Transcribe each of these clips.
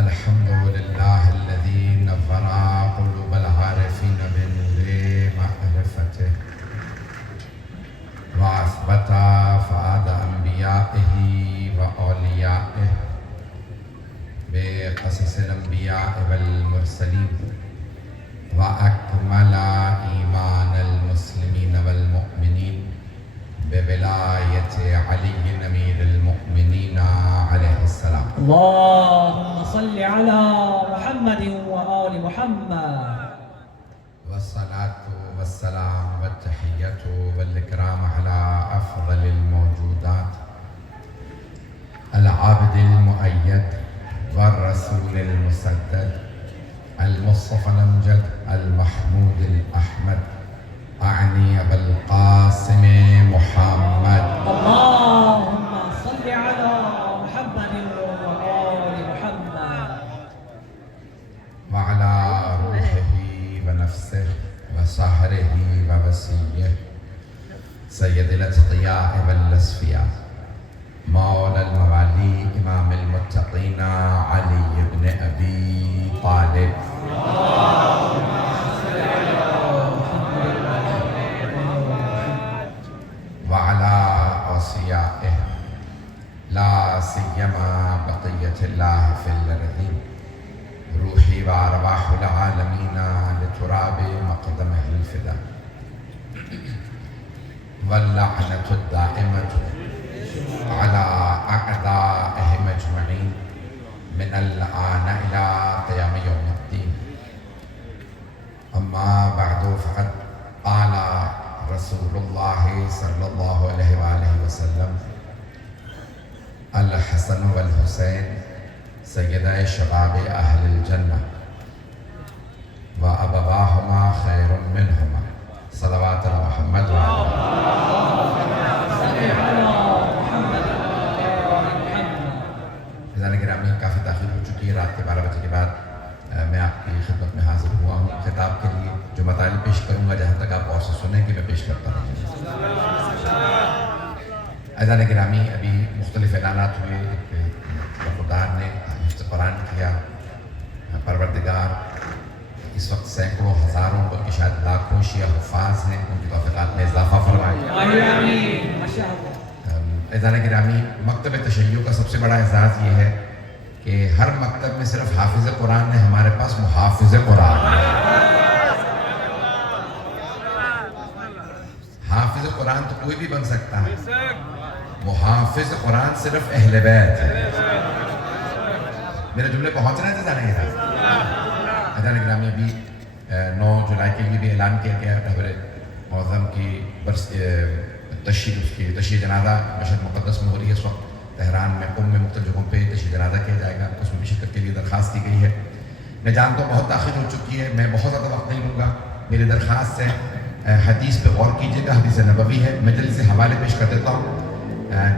الحمد لله الذي نور قلوب العارفين بنور معرفته وأثبت فؤاد أنبيائه وأوليائه بقصص الأنبياء والمرسلين وأكمل إيمان المسلمين والمؤمنين بولاية علي أمير المؤمنين عليه السلام. اللهم صل على محمد وآل محمد. والصلاة والسلام والتحية والإكرام على أفضل الموجودات العابد المؤيد والرسول المسدد المصطفى الأمجد المحمود الأحمد أعني أبا القاسم محمد. اللهم صل على محمد وآل محمد. وعلى روحه ونفسه وسهره ووسيه سيد الأتقياء والأصفياء مولى الموالي إمام المتقين علي بن أبي طالب. وعلى أوصيائه لا سيما بقية الله في الأرضين روحي وأرواح العالمين لتراب مقدمه الفداء واللعنة الدائمة على أعدائهم أجمعين من الآن إلى قيام يوم الدين. أما بعد فقد قال رسول الله صلى الله عليه وآله وسلم الحسن والحسين سيدا شباب أهل الجنة وأبواهما خير منهما صلوات على محمد وعلى عزیزان گرامی کافی تاخیر ہو چکی ہے. رات کے 12 بجے کے بعد میں آپ کی خدمت میں حاضر ہوا ہوں خطاب کے لیے. جو مطالب پیش کروں گا جہاں تک آپ غور سے سنیں کہ میں پیش کرتا رہوں. عزیزان گرامی ابھی مختلف اعلانات ہوئے. خدا نے حفظ قرآن کیا. پروردگار اس وقت سینکڑوں ہزاروں بلکہ شاید لاکھوں شیعہ حفاظ ہیں. ان کی توفیقات میں اضافہ فرمائے. عزیزان گرامی مکتب تشیع کا سب سے بڑا اعزاز یہ ہے کہ ہر مکتب میں صرف حافظ قرآن ہے, ہمارے پاس محافظ قرآن ہے. حافظ قرآن تو کوئی بھی بن سکتا ہے, محافظ قرآن صرف اہل بیت ہے. میرے جملے پہنچ رہے ہیں عزیزان گرامی. ابھی 9 جولائی کے لیے بھی اعلان کیا گیا رہبر معظم کی تشییع جنازہ مشہد مقدس میں ہو رہی ہے اس وقت تہران میں. قم میں مختلف جگہوں پہ تشییع جنازہ کیا جائے گا. اس میں بھی شرکت کے لیے درخواست کی گئی ہے. میں جانتا ہوں بہت تاخیر ہو چکی ہے, میں بہت زیادہ وقت نہیں لوں گا. میری درخواست ہے حدیث پہ غور کیجیے گا. حدیث نبوی ہے. میں جلدی سے حوالے پیش کر دیتا ہوں.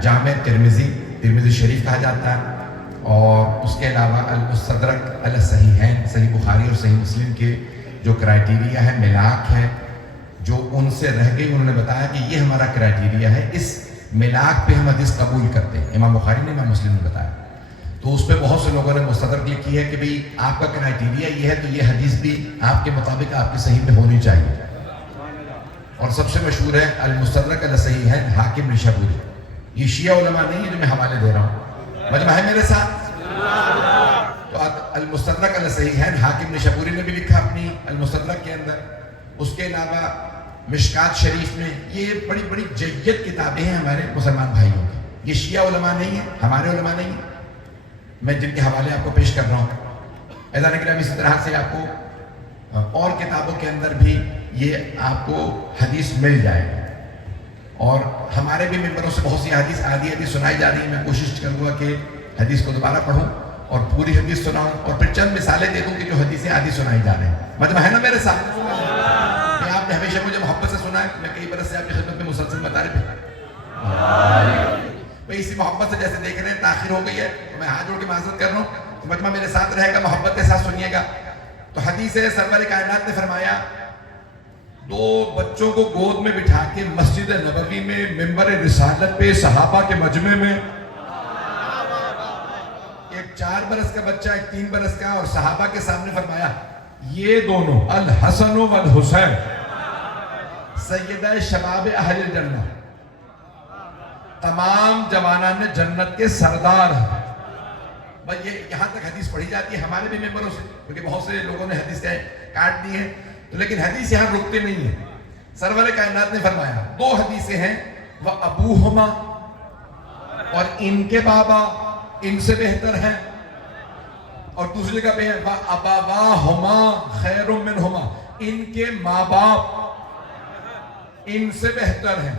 جامع ترمذی شریف کہا جاتا ہے, اور اس کے علاوہ المستدرک الصحیحین صحیح بخاری اور صحیح مسلم کے جو کرائیٹیریا ہے ملاک ہے جو ان سے رہ گئی, انہوں نے بتایا کہ یہ ہمارا کرائیٹیریا ہے, اس ملاک پہ ہم حدیث قبول کرتے ہیں. امام بخاری نے امام مسلم نے بتایا. تو اس پہ بہت سے لوگوں نے مستدرک لکھی ہے کہ بھئی آپ کا کرائیٹیریا یہ ہے تو یہ حدیث بھی آپ کے مطابق آپ کی صحیح میں ہونی چاہیے. اور سب سے مشہور ہے المستدرک الصحیحین حاکم نشابوری. یہ شیعہ علماء نہیں ہے جو میں حوالے دے رہا ہوں, مجمع ہے میرے ساتھ. تو المستدرک الصحیحین حاکم نشابوری نے بھی لکھا اپنی المستدرک کے اندر. اس کے علاوہ مشکات شریف میں. یہ بڑی بڑی جید کتابیں ہیں ہمارے مسلمان بھائیوں کی. یہ شیعہ علماء نہیں ہیں, ہمارے علماء نہیں ہیں, میں جن کے حوالے آپ کو پیش کر رہا ہوں. عزیزان گرامی اسی طرح سے آپ کو اور کتابوں کے اندر بھی یہ آپ کو حدیث مل جائے گا. اور ہمارے بھی ممبروں سے بہت سی حدیث سنائی جا رہی ہیں. میں کوشش کروں گا کہ حدیث کو دوبارہ پڑھوں اور پوری حدیث سناؤں, اور پھر چند مثالیں دے دوں کہ جو حدیثیں آدھی سنائی جا رہے ہیں. مطلب ہے نا میرے ساتھ. آپ نے ہمیشہ مجھے محبت سے سنا ہے. میں کئی برس سے آپ کی خدمت میں مسلسل مطالب ہے. بھئی اسی محبت سے جیسے دیکھ رہے ہیں تاخیر ہو گئی ہے تو میں ہاتھ جوڑ کے معذرت کر رہا ہوں. مجمع میرے ساتھ رہے گا, محبت کے ساتھ سنیے گا. تو حدیث ہے سرور کائنات نے فرمایا 2 بچوں کو گود میں بٹھا کے مسجد نبوی میں ممبر رسالت پہ صحابہ کے مجمع میں ایک 4 برس کا بچہ، ایک 3 برس کا، اور صحابہ کے سامنے فرمایا یہ دونوں الحسن والحسین سیدہ شباب اہل الجنہ، تمام جوانان جنت کے سردار ہیں۔ بھئی یہ یہاں تک حدیث پڑھی جاتی ہے ہمارے بھی ممبروں سے، کیونکہ بہت سے لوگوں نے حدیث کاٹ دی ہیں، لیکن حدیث یہاں رکتے نہیں ہیں۔ سرور کائنات نے فرمایا 2 حدیثیں ہیں، وَأَبُوهُمَا، اور ان کے بابا ان سے بہتر ہیں، اور دوسری جگہ پہ ہے وَأَبَوَاهُمَا خَيْرٌ مِّنْهُمَا، ان کے ماں باپ ان سے بہتر ہیں،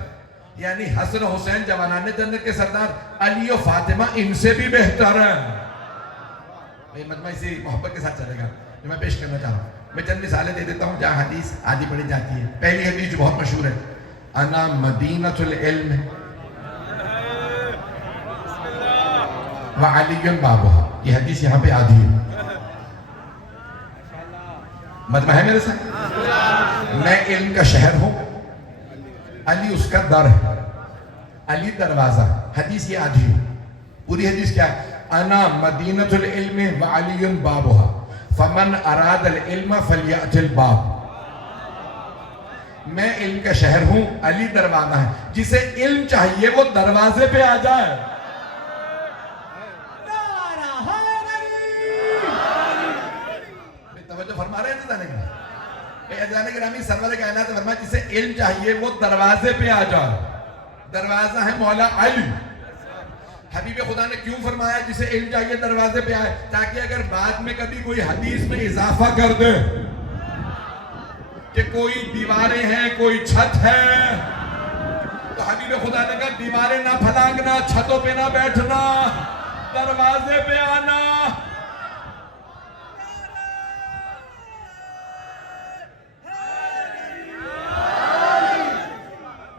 یعنی حسن و حسین جوانان جنت کے سردار، علی و فاطمہ ان سے بھی بہتر ہیں۔ یہ مجمع اسی محبت کے ساتھ چلے گا جو میں پیش کرنا چاہ رہا ہوں۔ میں چند مثالیں دے دیتا ہوں جہاں حدیث آدھی پڑھی جاتی ہے۔ پہلی حدیث جو بہت مشہور ہے، انا مدینۃ العلم وعلی بابھا، یہ حدیث یہاں پہ آدھی ہے۔ مجمع ہے میرے ساتھ؟ میں علم کا شہر ہوں، علی اس کا در ہے، علی دروازہ، حدیث یہ آدھی ہے۔ پوری حدیث کیا ہے؟ انا مدینۃ العلم وعلی بابھا فمن اراد العلم فلیأت الباب، میں علم کا شہر ہوں، علی دروازہ ہے، جسے علم چاہیے وہ دروازے پہ آ جائے۔ توجہ فرما رہے ہیں جانے گرامی؟ اذان گرامی سرور کائنات نے فرمایا جسے علم چاہیے وہ دروازے پہ آ جائے۔ دروازہ ہے مولا علی۔ حبیب خدا نے کیوں فرمایا جسے علم چاہیے دروازے پہ آئے؟ تاکہ اگر بعد میں کبھی کوئی حدیث میں اضافہ کر دے کہ کوئی دیواریں ہیں، کوئی چھت ہے، تو حبیب خدا نے کہا دیواریں نہ پھلانگنا، چھتوں پہ نہ بیٹھنا، دروازے پہ آنا۔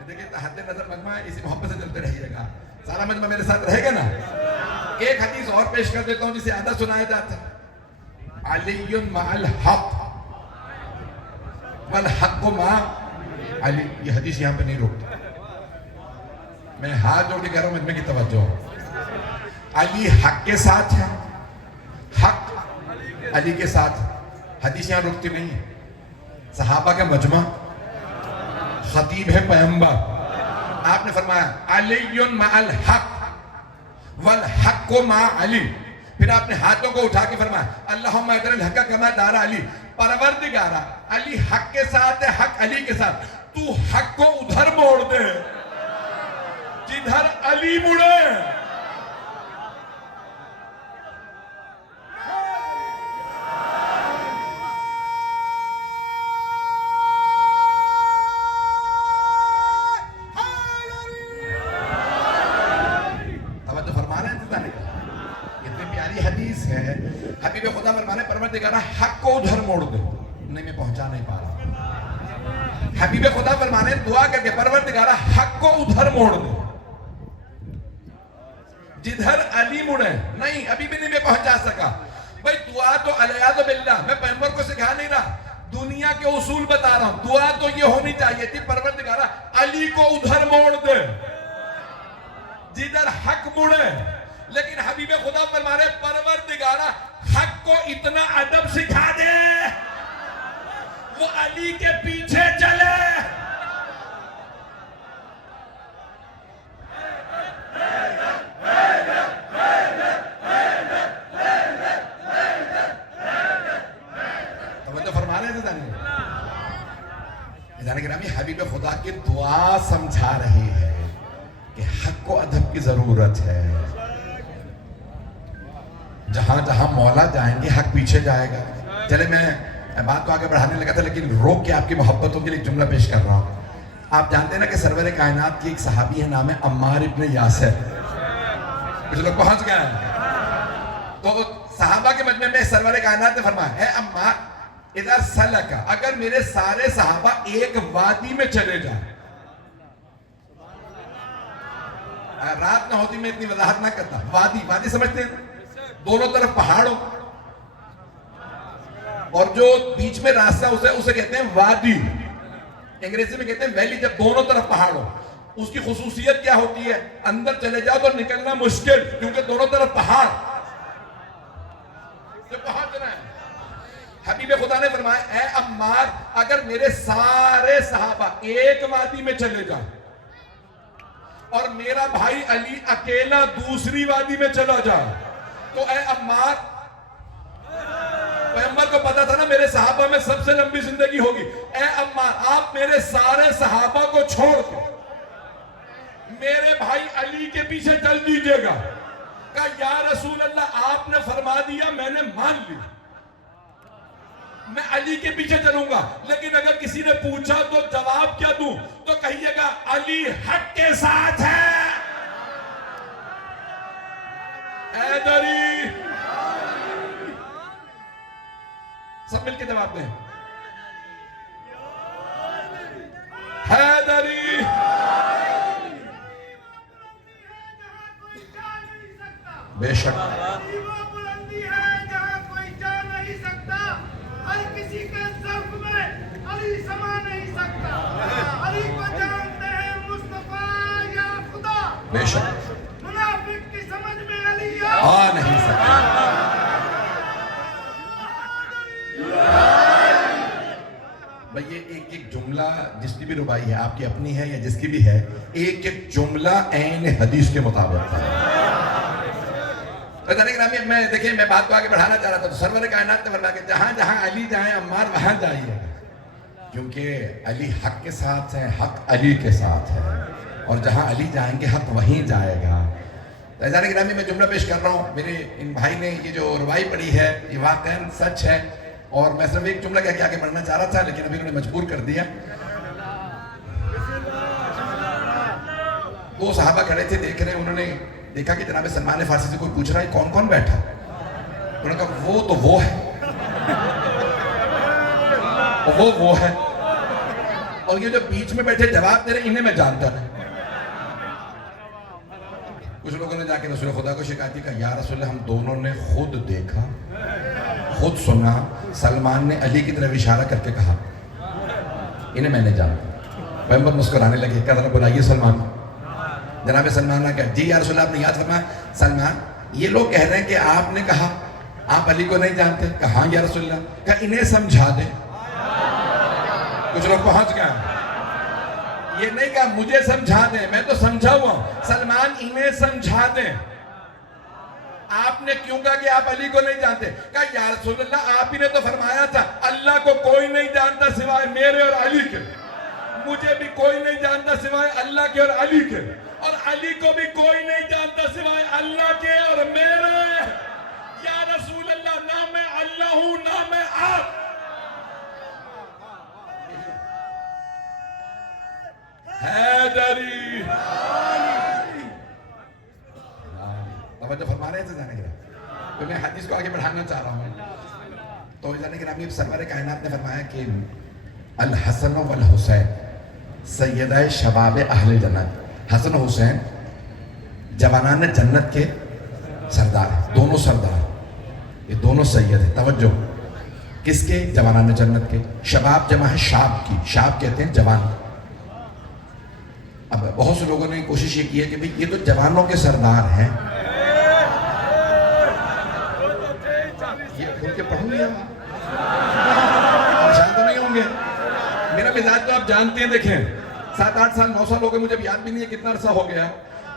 دیکھیں تحت نظر مجمع اسی محبت سے چلتے رہیے گا، سارا مجمع میرے ساتھ رہے گا نا۔ ایک حدیث اور پیش کر دیتا ہوں جسے آدھا سنایا جاتا ہے، علی مع الحق والحق مع علی۔ یہ حدیث یہاں پہ نہیں روکتا، میں ہاتھ جوڑ کے کہہ رہا ہوں مجمع کی توجہ، علی حق کے ساتھ ہے، حق علی کے ساتھ، حدیث یہاں رکتی نہیں ہے۔ صحابہ کا مجمع، خطیب ہے پیغمبر، آپ نے فرمایا علی مع الحق والحق مع علی، پھر آپ نے ہاتھوں کو اٹھا کے فرمایا اللہم ادر الحق کما دار علی، پروردگارا علی حق کے ساتھ ہے، حق علی کے ساتھ، تو حق کو ادھر موڑ دے جدھر علی مڑے۔ حبیب خدا فرمانے پروردگارہ حق کو ادھر موڑ دے، نہیں میں پہنچا نہیں پا رہا۔ حبیب خدا فرمانے دعا کر کے پروردگارہ حق کو ادھر موڑ دے جدھر علی مڑے، نہیں ابھی بھی نہیں میں پہنچا سکا۔ بھئی دعا تو علیہ باللہ، میں پیغمبر کو سکھا نہیں رہا، دنیا کے اصول بتا رہا ہوں۔ دعا تو یہ ہونی چاہیے تھی پروردگارہ علی کو ادھر موڑ دے جدھر حق مڑے، لیکن حبیب خدا فرمانے پروردگارہ حق کو اتنا ادب سکھا دے وہ علی کے پیچھے چلے۔ توجہ فرما رہے ہیں جانے گرامی، حبیب خدا کی دعا سمجھا رہی ہے کہ حق کو ادب کی ضرورت ہے۔ جہاں جہاں مولا جائیں گے حق پیچھے جائے گا۔ چلے میں بات کو آگے بڑھانے لگا تھا لیکن روک کے آپ کی محبتوں کے لیے ایک جملہ پیش کر رہا ہوں۔ آپ جانتے ہیں نا کہ سرور کائنات کی ایک صحابی ہے، نام ہے عمار ابن یاسر۔ کچھ لوگ پہنچ گئے ہیں تو صحابہ کے مجمع میں سرور کائنات نے فرمایا ہے عمار اذا سلکا، اگر میرے سارے صحابہ ایک وادی میں چلے جائیں، رات نہ ہوتی میں اتنی وضاحت نہ کرتا، وادی سمجھتے ہیں، دونوں طرف پہاڑوں اور جو بیچ میں راستہ اسے کہتے ہیں وادی، انگریزی میں کہتے ہیں ویلی۔ جب دونوں طرف پہاڑوں، اس کی خصوصیت کیا ہوتی ہے؟ اندر چلے جاؤ تو نکلنا مشکل کیونکہ دونوں طرف پہاڑ، حبیب خدا نے فرمایا اے عمار اگر میرے سارے صحابہ ایک وادی میں چلے جائیں اور میرا بھائی علی اکیلا دوسری وادی میں چلا جائے تو اے عمار، پیغمبر کو پتا تھا نا میرے صحابہ میں سب سے لمبی زندگی ہوگی، اے عمار آپ میرے سارے صحابہ کو چھوڑ کے میرے بھائی علی کے پیچھے چل دیجئے گا۔ کہا یا رسول اللہ آپ نے فرما دیا میں نے مان لی، میں علی کے پیچھے چلوں گا، لیکن اگر کسی نے پوچھا تو جواب کیا دوں؟ تو کہیے گا علی حق کے ساتھ ہے۔ حیدری، سب مل کے جواب دیں، حیدری۔ بے شک وہ بلندی ہے جہاں کوئی جا نہیں سکتا، ہر کسی کے ظرف میں علی سما نہیں سکتا۔ علی کو جانتے ہیں مصطفیٰ یا خدا، بے شک منافق کی سمجھ میں علی آ نہیں سکتا۔ بھئی یہ ایک ایک جملہ جس کی بھی ربائی ہے، آپ کی اپنی ہے یا جس کی بھی ہے، ایک ایک جملہ عین حدیث کے مطابق ہے۔ میں دیکھیں میں بات کو آگے بڑھانا چاہ رہا تھا تو سرور کائنات نے فرمایا کہ جہاں جہاں علی جائیں عمار وہاں جائیے، کیونکہ علی حق کے ساتھ ہے، حق علی کے ساتھ ہے، اور جہاں علی جائیں گے حق وہیں جائے گا۔ عزیزان گرامی میں جملہ پیش کر رہا ہوں، میرے ان بھائی نے یہ جو روائی پڑھی ہے یہ واقعاً سچ ہے، اور میں صرف ایک جملہ کہہ کے آگے بڑھنا چاہ رہا تھا لیکن ابھی انہوں نے مجبور کر دیا۔ وہ صحابہ کھڑے تھے دیکھ رہے ہیں، انہوں نے دیکھا کہ جناب سلمان فارسی سے کوئی پوچھ رہا ہے کون کون بیٹھا، انہوں نے کہا وہ تو وہ ہے، وہ ہے، اور یہ جو بیچ میں بیٹھے جواب دے رہے انہیں میں جانتا نہیں۔ کچھ لوگوں نے جا کے رسول خدا کو شکایت کی، کہا یا رسول اللہ ہم دونوں نے خود دیکھا، خود سنا، سلمان نے علی کی طرف اشارہ کر کے کہا انہیں میں نے جانتا۔ پیغمبر مسکرانے لگے، کہا ذرا بلائیے سلمان۔ جناب سلمان نے کہا جی یا رسول اللہ آپ نے یاد فرمایا، سلمان یہ لوگ کہہ رہے ہیں کہ آپ نے کہا آپ علی کو نہیں جانتے، کہا ہاں یا رسول اللہ، کہا انہیں سمجھا دیں۔ کچھ لوگ پہنچ گئے، یہ نہیں کہا مجھے سمجھا دیں، میں تو سمجھا ہوا ہوں، سلمان انہیں سمجھا دیں۔ آپ نے کیوں کہا کہ آپ علی کو نہیں جانتے؟ کہا یا رسول اللہ آپ ہی نے تو فرمایا تھا اللہ کو کوئی نہیں جانتا سوائے میرے اور علی کے، مجھے بھی کوئی نہیں جانتا سوائے اللہ کے اور علی کے، اور علی کو بھی کوئی نہیں جانتا سوائے اللہ کے اور میرے۔ یا رسول اللہ نہ میں اللہ ہوں نہ میں آپ۔ حیدری، توجہ فرما رہے ہیں جانے کے تو میں حدیث کو آگے بڑھانا چاہ رہا ہوں۔ تو جانے کے نامی سرور کائنات نے فرمایا کہ الحسن والحسین سیدہ شباب اہل جنت، حسن و حسین جوانان جنت کے سردار ہیں، دونوں سردار، یہ دونوں سید ہیں۔ توجہ کس کے؟ جوانان جنت کے۔ شباب جمع ہے شاب کی، شاب کہتے ہیں جوان۔ اب بہت سے لوگوں نے کوشش یہ کی ہے کہ بھئی یہ تو جوانوں کے سردار ہیں، یہ کھل کے پڑھوں گے پریشان تو نہیں ہوں گے؟ میرا مزاج تو آپ جانتے ہیں، دیکھیں 7 8 سال 9 سال ہو گئے، مجھے بھی یاد بھی نہیں ہے کتنا عرصہ ہو گیا،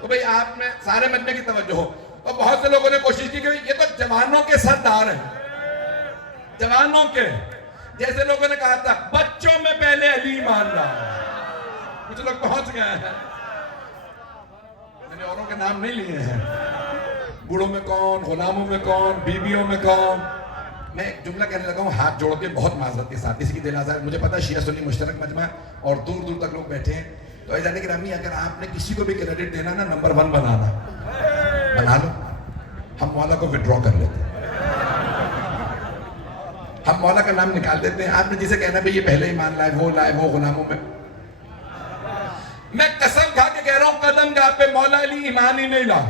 تو بھئی آپ میں سارے مجمع کی توجہ ہو۔ تو بہت سے لوگوں نے کوشش کی کہ یہ تو جوانوں کے سردار ہیں، جوانوں کے، جیسے لوگوں نے کہا تھا بچوں میں پہلے علی مان رہا۔ کچھ لوگ پہنچ گئے ہیں، میں نے اوروں کے نام نہیں لیے ہیں، بوڑھوں میں کون، غلاموں میں کون، بیویوں میں کون۔ میں ایک جملہ کہنے لگا ہوں ہاتھ جوڑ کے بہت معذرت کے ساتھ، اس کی دل آزار، مجھے پتا شیعہ سنی مشترک مجمع اور دور دور تک لوگ بیٹھے ہیں، تو عزیزان گرامی اگر آپ نے کسی کو بھی کریڈٹ دینا نا نمبر 1 بنانا، بنا لو، ہم مولا کو وڈرا کر لیتے ہیں، ہم مولا کا نام نکال دیتے ہیں۔ آپ نے جسے کہنا بھی یہ پہلے ایمان لائے، وہ غلاموں میں، میں قسم کھا کے کہہ رہا ہوں قدم گاہ پہ مولا علی ایمان ہی نہیں لا۔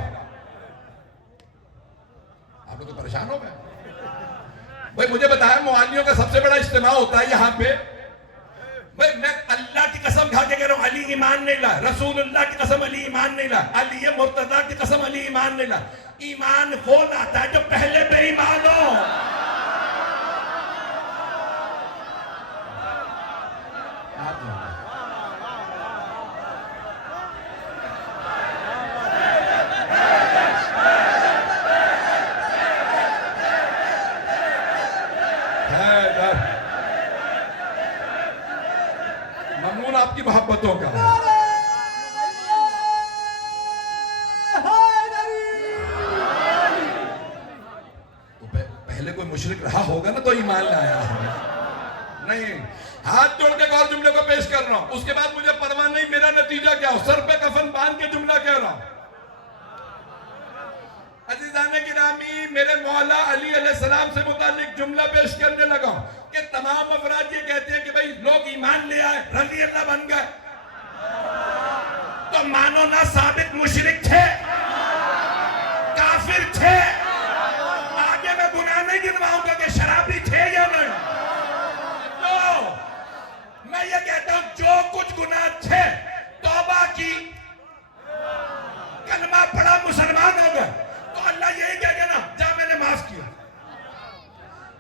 آپ لوگ تو پریشان ہو گئے بھائی، مجھے بتایا موالیوں کا سب سے بڑا اجتماع ہوتا ہے یہاں پہ، بھائی میں اللہ کی قسم کھا کے کہہ رہا ہوں علی ایمان نہیں لا، رسول اللہ کی قسم علی ایمان نہیں لا، علی مرتضیٰ کی قسم علی ایمان نہیں لا۔ ایمان ہو لاتا ہے جو پہلے پہ ایمان ہو۔ آپ کی محبتوں کا. پہلے کوئی مشرک رہا ہوگا نا تو ایمان لایا ہے. نہیں، ہاتھ جوڑ کے ایک اور جملے کو پیش کر رہا ہوں، اس کے بعد مجھے پرواہ نہیں میرا نتیجہ کیا ہو، سر پہ کفن باندھ کے جملہ کہہ رہا ہوں. عزیزان گرامی، میرے مولا علی علیہ السلام سے متعلق جملہ پیش کرنے لگا ہوں کہ تمام افراد یہ کہتے ہیں کہ بھئی لوگ ایمان لے آئے، رضی اللہ بن گئے، تو مانو نہ ثابت مشرک تھے، کافر تھے. آگے میں گناہ نہیں گنواؤں گا کہ شرابی تھے یا نہیں. تو میں یہ کہتا ہوں جو کچھ گناہ تھے توبہ کی، کلمہ پڑھا، مسلمان ہو گئے، تو اللہ یہی کہے گا نا جا میں نے معاف کیا.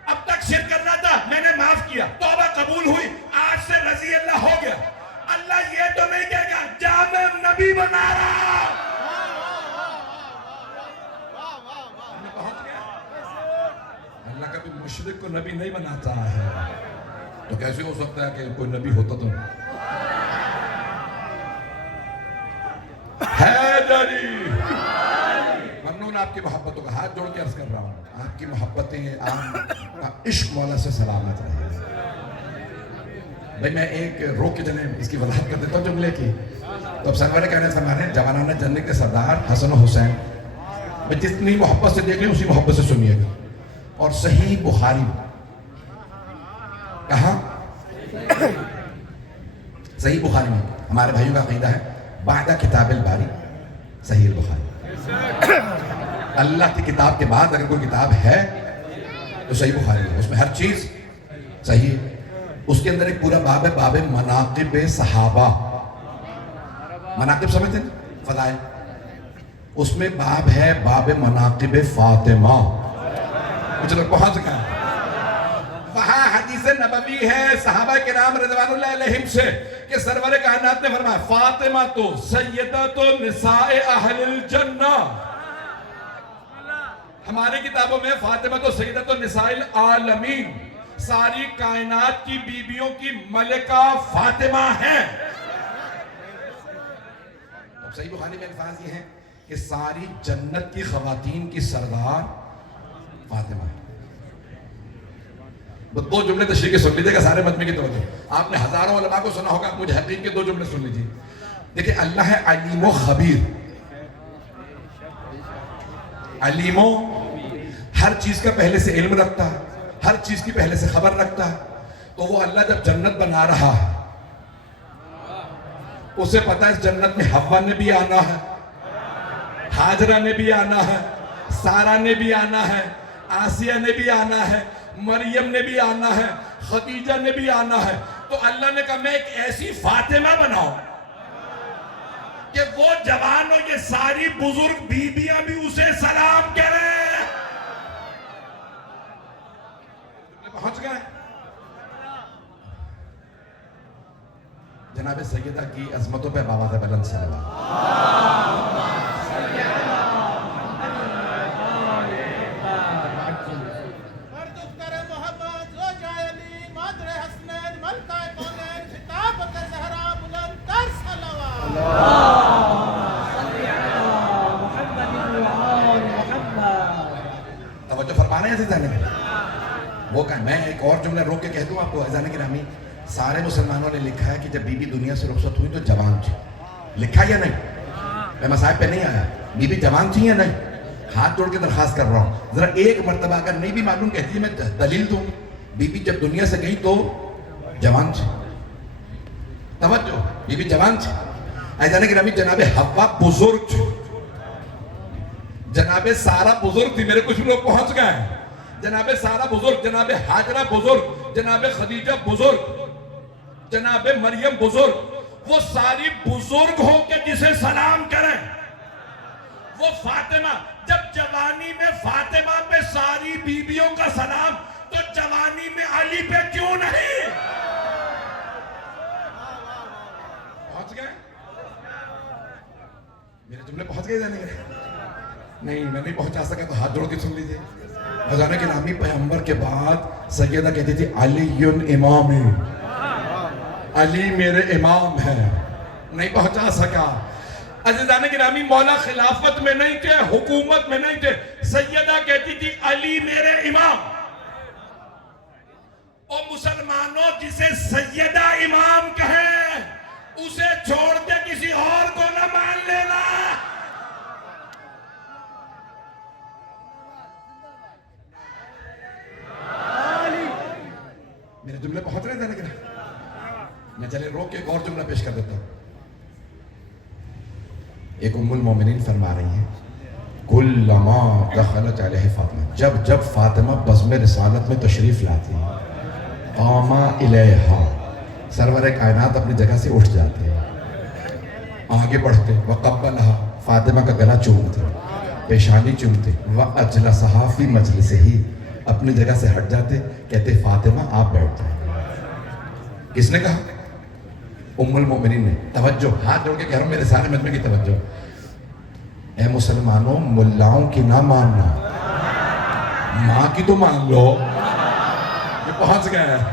اب تک شرک کرنا تھا میں نے معاف کیا، توبہ قبول ہوئی، آج سے رضی اللہ ہو گیا. اللہ یہ تو نہیں کہے گا جا میں نبی بنا رہا. اللہ کبھی مشرک کو نبی نہیں بناتا ہے، تو کیسے ہو سکتا ہے کہ کوئی نبی ہوتا تو حیدری. ممنون آپ کی محبتوں کا، ہاتھ جوڑ کے عرض کر رہا ہوں آپ کی محبتیں، آپ عشق مولا سے سلامت رہے. بھئی میں ایک روک کے چلیں اس کی وضاحت کر دیتا ہوں جملے کی. تو اب سرور کہنے سے ہمارے جوانانہ جنت کے سردار حسن و حسین، بھئی جتنی محبت سے دیکھ لیں اسی محبت سے سنیے گا. اور صحیح بخاری کہاں؟ صحیح بخاری میں ہمارے بھائیوں کا عقیدہ ہے بعد کتاب الباری صحیح البخاری. اللہ کی کتاب کے بعد اگر کوئی کتاب ہے تو صحیح بخاری ہے، اس میں ہر چیز صحیح ہے. اس کے اندر ایک پورا باب ہے، باب مناقب صحابہ. مناقب سمجھتے ہیں؟ فضائل. اس میں باب ہے باب مناقب فاطمہ. کچھ لوگ پہنچ گئے. وہاں حدیث نبوی ہے صحابہ کرام رضوان اللہ علیہم سے کہ سرور کائنات نے فرمایا فاطمہ تو سیدۃ نساء اہل الجنہ. ہماری کتابوں میں فاطمہ تو سیدۃ نساء العالمین، ساری کائنات کی بیویوں کی ملکہ فاطمہ ہیں. اب صحیح بخاری میں الفاظ یہ ہیں کہ ساری جنت کی خواتین کی سردار فاطمہ ہے. دو جملے تشریح کے سن لیجیے گا سارے مجمع کی توجہ. آپ نے ہزاروں علماء کو سنا ہوگا، مجھے حقیق کے دو جملے سن لیجیے. دیکھیں اللہ ہے علیم و خبیر. علیم و ہر چیز کا پہلے سے علم رکھتا ہے، ہر چیز کی پہلے سے خبر رکھتا ہے. تو وہ اللہ جب جنت بنا رہا ہے اسے پتا ہے اس جنت میں حوا نے بھی آنا ہے، ہاجرہ نے بھی آنا ہے، سارہ نے بھی آنا ہے، آسیہ نے بھی آنا ہے، مریم نے بھی آنا ہے، خدیجہ نے بھی آنا ہے. تو اللہ نے کہا میں ایک ایسی فاطمہ بناؤں کہ وہ جوان اور یہ ساری بزرگ بیویاں بھی اسے سلام کریں. پہنچ گئے. جناب سیدہ کی عظمتوں پہ بابا سے بلند صلوات. توجہ فرمانا ہے عزیزان گرامی. وہ کہا میں ایک اور جملہ روک کے کہہ دوں آپ کو عزیزان گرامی. سارے مسلمانوں نے لکھا ہے کہ جب بی بی دنیا سے رخصت ہوئی تو جوان تھی. لکھا یا نہیں؟ میں مصاحب پہ نہیں آیا. بی بی جوان تھی یا نہیں؟ ہاتھ جوڑ کے درخواست کر رہا ہوں ذرا ایک مرتبہ اگر نہیں بھی معلوم کہتی ہے میں دلیل دوں. بی بی جب دنیا سے گئی تو جوان تھی. توجہ، بی بی جوان تھی. عزیزان گرامی جناب حوا بزرگ تھی، جناب سارہ بزرگ تھی. میرے کچھ لوگ پہنچ گئے ہیں. جناب سارہ بزرگ، جناب ہاجرہ بزرگ، جناب خدیجہ بزرگ، جناب مریم بزرگ. وہ ساری بزرگ ہو کے جسے سلام کریں. وہ فاطمہ، جب جوانی میں فاطمہ پہ ساری بیویوں کا سلام تو جوانی میں علی پہ کیوں نہیں؟ پہنچ گئے؟ میرے جملے پہنچ گئے جانے گئے؟ نہیں میں نہیں پہنچا سکا تو ہاتھ جوڑ کے سن لیجئے. خزانہ کے نامی پیغمبر کے بعد سیدہ کہتی تھی علی امام، علی میرے امام ہے. نہیں پہنچا سکا. عزیزان گرامی مولا خلافت میں نہیں تھے, حکومت میں نہیں تھے. سیدہ کہتی تھی علی میرے امام. اور مسلمانوں جسے سیدہ امام کہیں اسے چھوڑ دے کسی اور کو نہ مان لینا. میرے جملے پہنچ رہے تھے نا. میں چلے روک کے ایک اور جملہ پیش کر دیتا ہوں. ایک ام المومنین فرما رہی ہیں کلما دخلت علیہ فاطمہ, جب جب فاطمہ بزم رسالت میں تشریف لاتی ہیں, قاما الیہا, سرور کائنات اپنی جگہ سے اٹھ جاتے ہیں, آگے بڑھتے, وقبلہا, فاطمہ کا گلا چومتے, پیشانی چومتے, واجلسہا فی مجلسہی, اپنی جگہ سے ہٹ جاتے, کہتے فاطمہ آپ بیٹھ جائیں. کس نے کہا؟ ام المومنین نے. توجہ, ہاتھ جوڑ کے کہہ رہا ہوں میرے سارے مجمع کی توجہ. اے مسلمانوں, ملاؤں کی نہ ماننا, ماں کی تو مان لو. یہ پہنچ گئے ہیں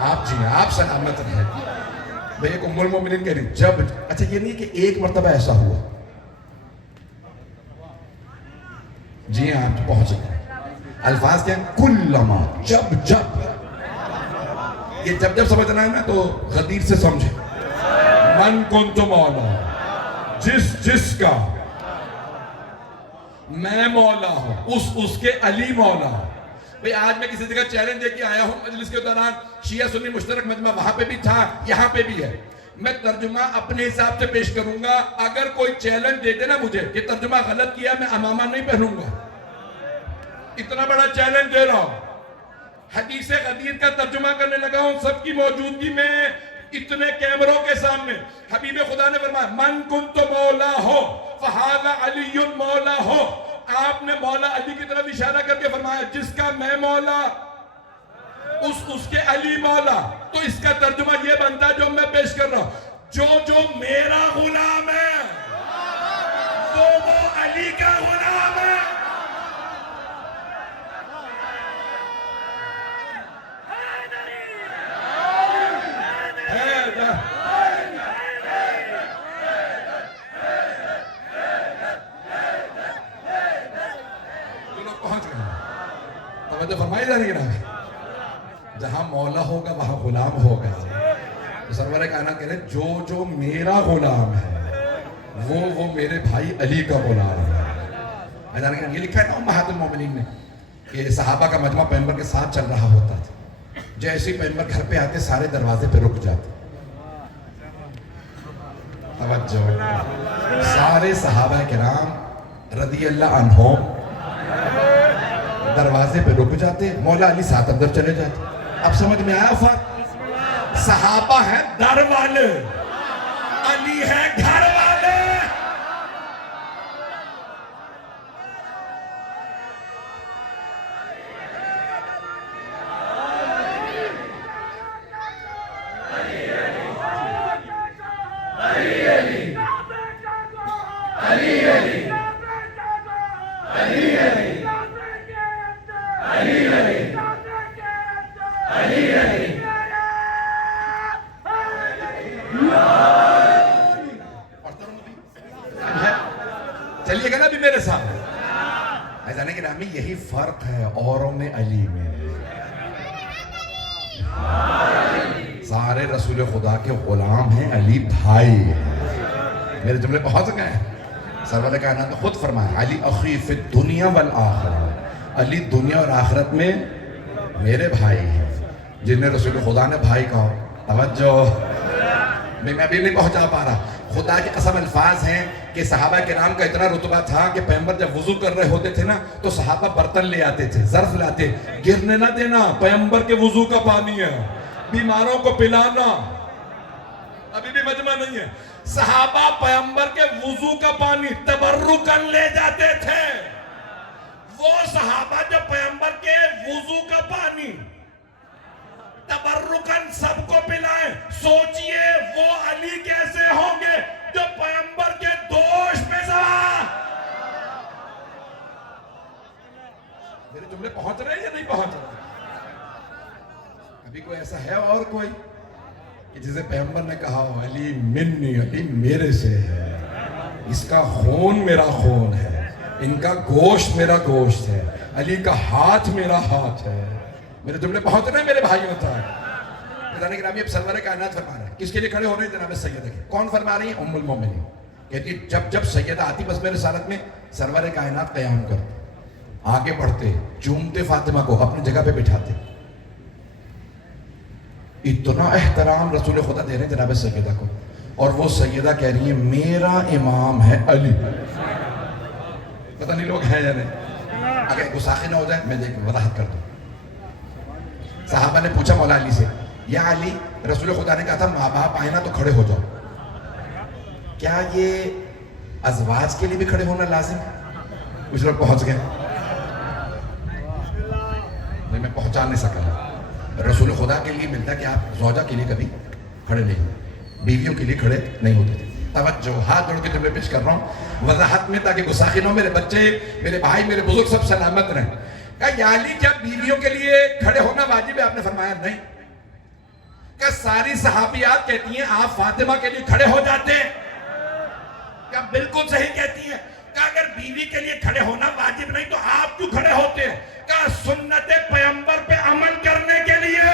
آپ. جی آپ سلامت رہے. بھئی ایک ام المومنین کہہ رہی جب, اچھا یہ نہیں کہ ایک مرتبہ ایسا ہوا, جی ہاں آپ پہنچ گئے. الفاظ کیا ہیں؟ کلما, جب جب. یہ جب جب سمجھنا ہے نا تو غدیر سے سمجھے. من کنت مولا, جس کا میں مولا ہوں, اس کے علی مولا ہوں. بھئی آج میں کسی جگہ چیلنج دے کے آیا ہوں مجلس کے دوران, شیعہ سنی مشترک مجمع وہاں پہ بھی تھا, یہاں پہ بھی ہے. میں ترجمہ اپنے حساب سے پیش کروں گا. اگر کوئی چیلنج دے دے نا مجھے کہ ترجمہ غلط کیا, میں امامہ نہیں پہنوں گا. اتنا بڑا چیلنج دے رہا ہوں. حدیث غدیر کا ترجمہ کرنے لگا ہوں سب کی موجودگی میں, اتنے کیمروں کے سامنے. حبیب خدا نے فرمایا من کنت مولا ہو فہذا علی مولا ہو. آپ نے مولا علی کی طرف اشارہ کر کے فرمایا جس کا میں مولا اس کے علی مولا. تو اس کا ترجمہ یہ بنتا ہے جو میں پیش کر رہا ہوں, جو میرا غلام ہے وہ علی کا غلام ہے. توجہ فرمائی جا رہی ہے. جہاں مولا ہوگا وہاں غلام ہوگا. تو سرور کائنات کہہ رہے جو میرا غلام ہے وہ میرے بھائی علی کا غلام ہے. یہ لکھا ہے نا امہات المومنین نے کہ صحابہ کا مجمع پیغمبر کے ساتھ چل رہا ہوتا تھا. جیسے ہی پیغمبر گھر پہ آتے سارے دروازے پہ رک جاتے. توجہ, سارے صحابہ کرام رضی اللہ عنہم دروازے پہ رک جاتے, مولا علی ساتھ اندر چلے جاتے. اب سمجھ میں آیا فرق؟ صحابہ ہیں در والے, علی ہے گھر والے. چلیے گا نا بھی میرے ساتھ. ایسا نہیں کہ رامی یہی فرق ہے اوروں میں علی میں. سارے رسول خدا کے غلام ہیں, علی بھائی ہیں. میرے جملے پہنچ گئے ہیں. سرور کائنات نے خود فرمایا علی اخی فی الدنیا والآخرہ, علی دنیا اور آخرت میں میرے بھائی ہیں. جنہیں رسول خدا نے بھائی کہا. توجہ, میں ابھی نہیں پہنچا پا رہا. خدا کی قسم الفاظ ہیں کہ صحابہ کرام کا اتنا رتبہ تھا کہ پیغمبر جب وضو کر رہے ہوتے تھے نا تو صحابہ برتن لے آتے تھے, ظرف لاتے, گرنے نہ دینا, پیغمبر کے وضو کا پانی ہے, بیماروں کو پلانا. ابھی بھی مجمع نہیں ہے. صحابہ پیغمبر کے وضو کا پانی تبرکن لے جاتے تھے. وہ صحابہ جو پیغمبر کے وضو کا پانی تبرکن سب کو پلائیں, سوچئے وہ علی کیسے ہوں گے جو پیغمبر کے دوش پہ سوار. میرے جملے پہنچ رہے ہیں یا نہیں پہنچ رہے؟ ابھی کوئی ایسا ہے اور کوئی کہ جسے پیغمبر نے کہا ہو علی منی، علی میرے سے ہے، اس کا خون میرا خون ہے، ان کا گوشت میرا گوشت ہے، علی کا ہاتھ میرا ہاتھ ہے. میرے جملے پہنچ رہے ہیں میرے بھائیوں تک. خدا گرامی اب سرور کائنات فرما رہے ہیں. کس کے لیے کھڑے ہو رہے ہیں جناب سیدہ کے؟ کون فرما رہی ہیں؟ ام المومنین. کہتی جب سیدہ آتی بس میرے رسالت میں سرور کائنات قیام کرتے، آگے بڑھتے، چومتے فاطمہ کو، اپنی جگہ پہ بٹھاتے. اتنا احترام رسول خدا دے رہے ہیں جناب سیدہ کو، اور وہ سیدہ کہہ رہی ہیں میرا امام ہے علی. پتہ نہیں لوگ ہیں یا نہیں. اگر گساخی نہ ہو جائے میں دیکھ وضاحت کر دوں. صحابہ نے پوچھا مولا علی سے، یا علی رسول خدا نے کہا تھا ماں باپ آئے نا تو کھڑے ہو جاؤ، کیا یہ ازواج کے لیے بھی کھڑے ہونا لازم ہے؟ کچھ لوگ پہنچ گئے. نہیں میں پہنچا نہیں سکا. رسول خدا کے لیے ملتا کہ آپ زوجہ کے لیے کبھی کھڑے نہیں ہوتے، بیویوں کے لیے کھڑے نہیں ہوتے تھے. توجہ، ہاتھ جوڑ کے جملے پیش کر رہا ہوں وضاحت میں تاکہ گساخی نہ ہو. میرے بچے، میرے بھائی، میرے بزرگ سب سلامت رہیں. کہا یا علی کیا بیویوں کے لیے کھڑے ہونا واجب ہے؟ آپ نے فرمایا نہیں. کہا ساری صحابیات کہتی ہیں آپ فاطمہ کے لیے کھڑے ہو جاتے ہیں. کہا بالکل صحیح کہتی ہیں. کہا اگر بیوی کے لیے کھڑے ہونا واجب نہیں تو آپ کیوں کھڑے ہوتے ہیں؟ کہا سنت پیغمبر پہ عمل کرنے کے لیے.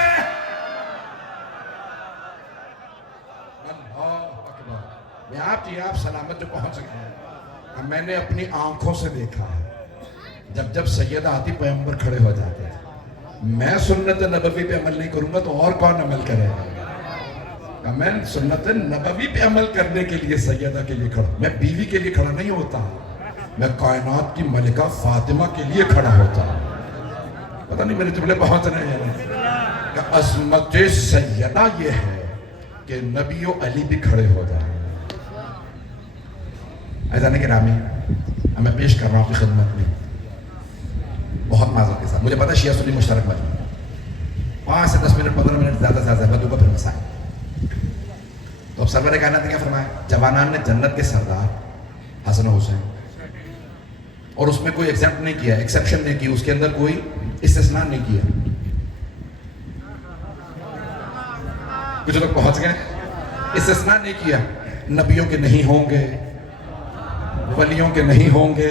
میں آپ سلامت جو پہنچ گئے ہیں. میں نے اپنی آنکھوں سے دیکھا ہے جب سیدہ آتی پیغمبر کھڑے ہو جاتے تھے. میں سنت نبوی پہ عمل نہیں کروں گا تو اور کون عمل کرے گا؟ میں سنت نبوی پہ عمل کرنے کے لیے سیدہ کے لیے کھڑا. میں بیوی کے لیے کھڑا نہیں ہوتا، میں کائنات کی ملکہ فاطمہ کے لیے کھڑا ہوتا. پتہ نہیں میرے جملے پہنچ رہے ہیں کہ عظمت سیدہ یہ ہے کہ نبی و علی بھی کھڑے ہو جائیں. عزیزان گرامی، میں پیش کر رہا ہوں آپ کی خدمت میں بہت معذرت کے ساتھ. مجھے پتا شیعہ سنی مشترک مجموعہ 5 سے 10 منٹ 15 منٹ زیادہ سے زیادہ بدو کا پھر مسائل. تو اب سرور کائنات نے کیا فرمایا؟ جوانان نے جنت کے سردار حسن و حسین، اور اس میں کوئی ایکسپٹ نہیں کیا، ایکسیپشن نہیں کی، اس کے اندر کوئی استثناء نہیں کیا. کچھ لوگ پہنچ گئے. استثناء نہیں کیا. نبیوں کے نہیں ہوں گے، ولیوں کے نہیں ہوں گے.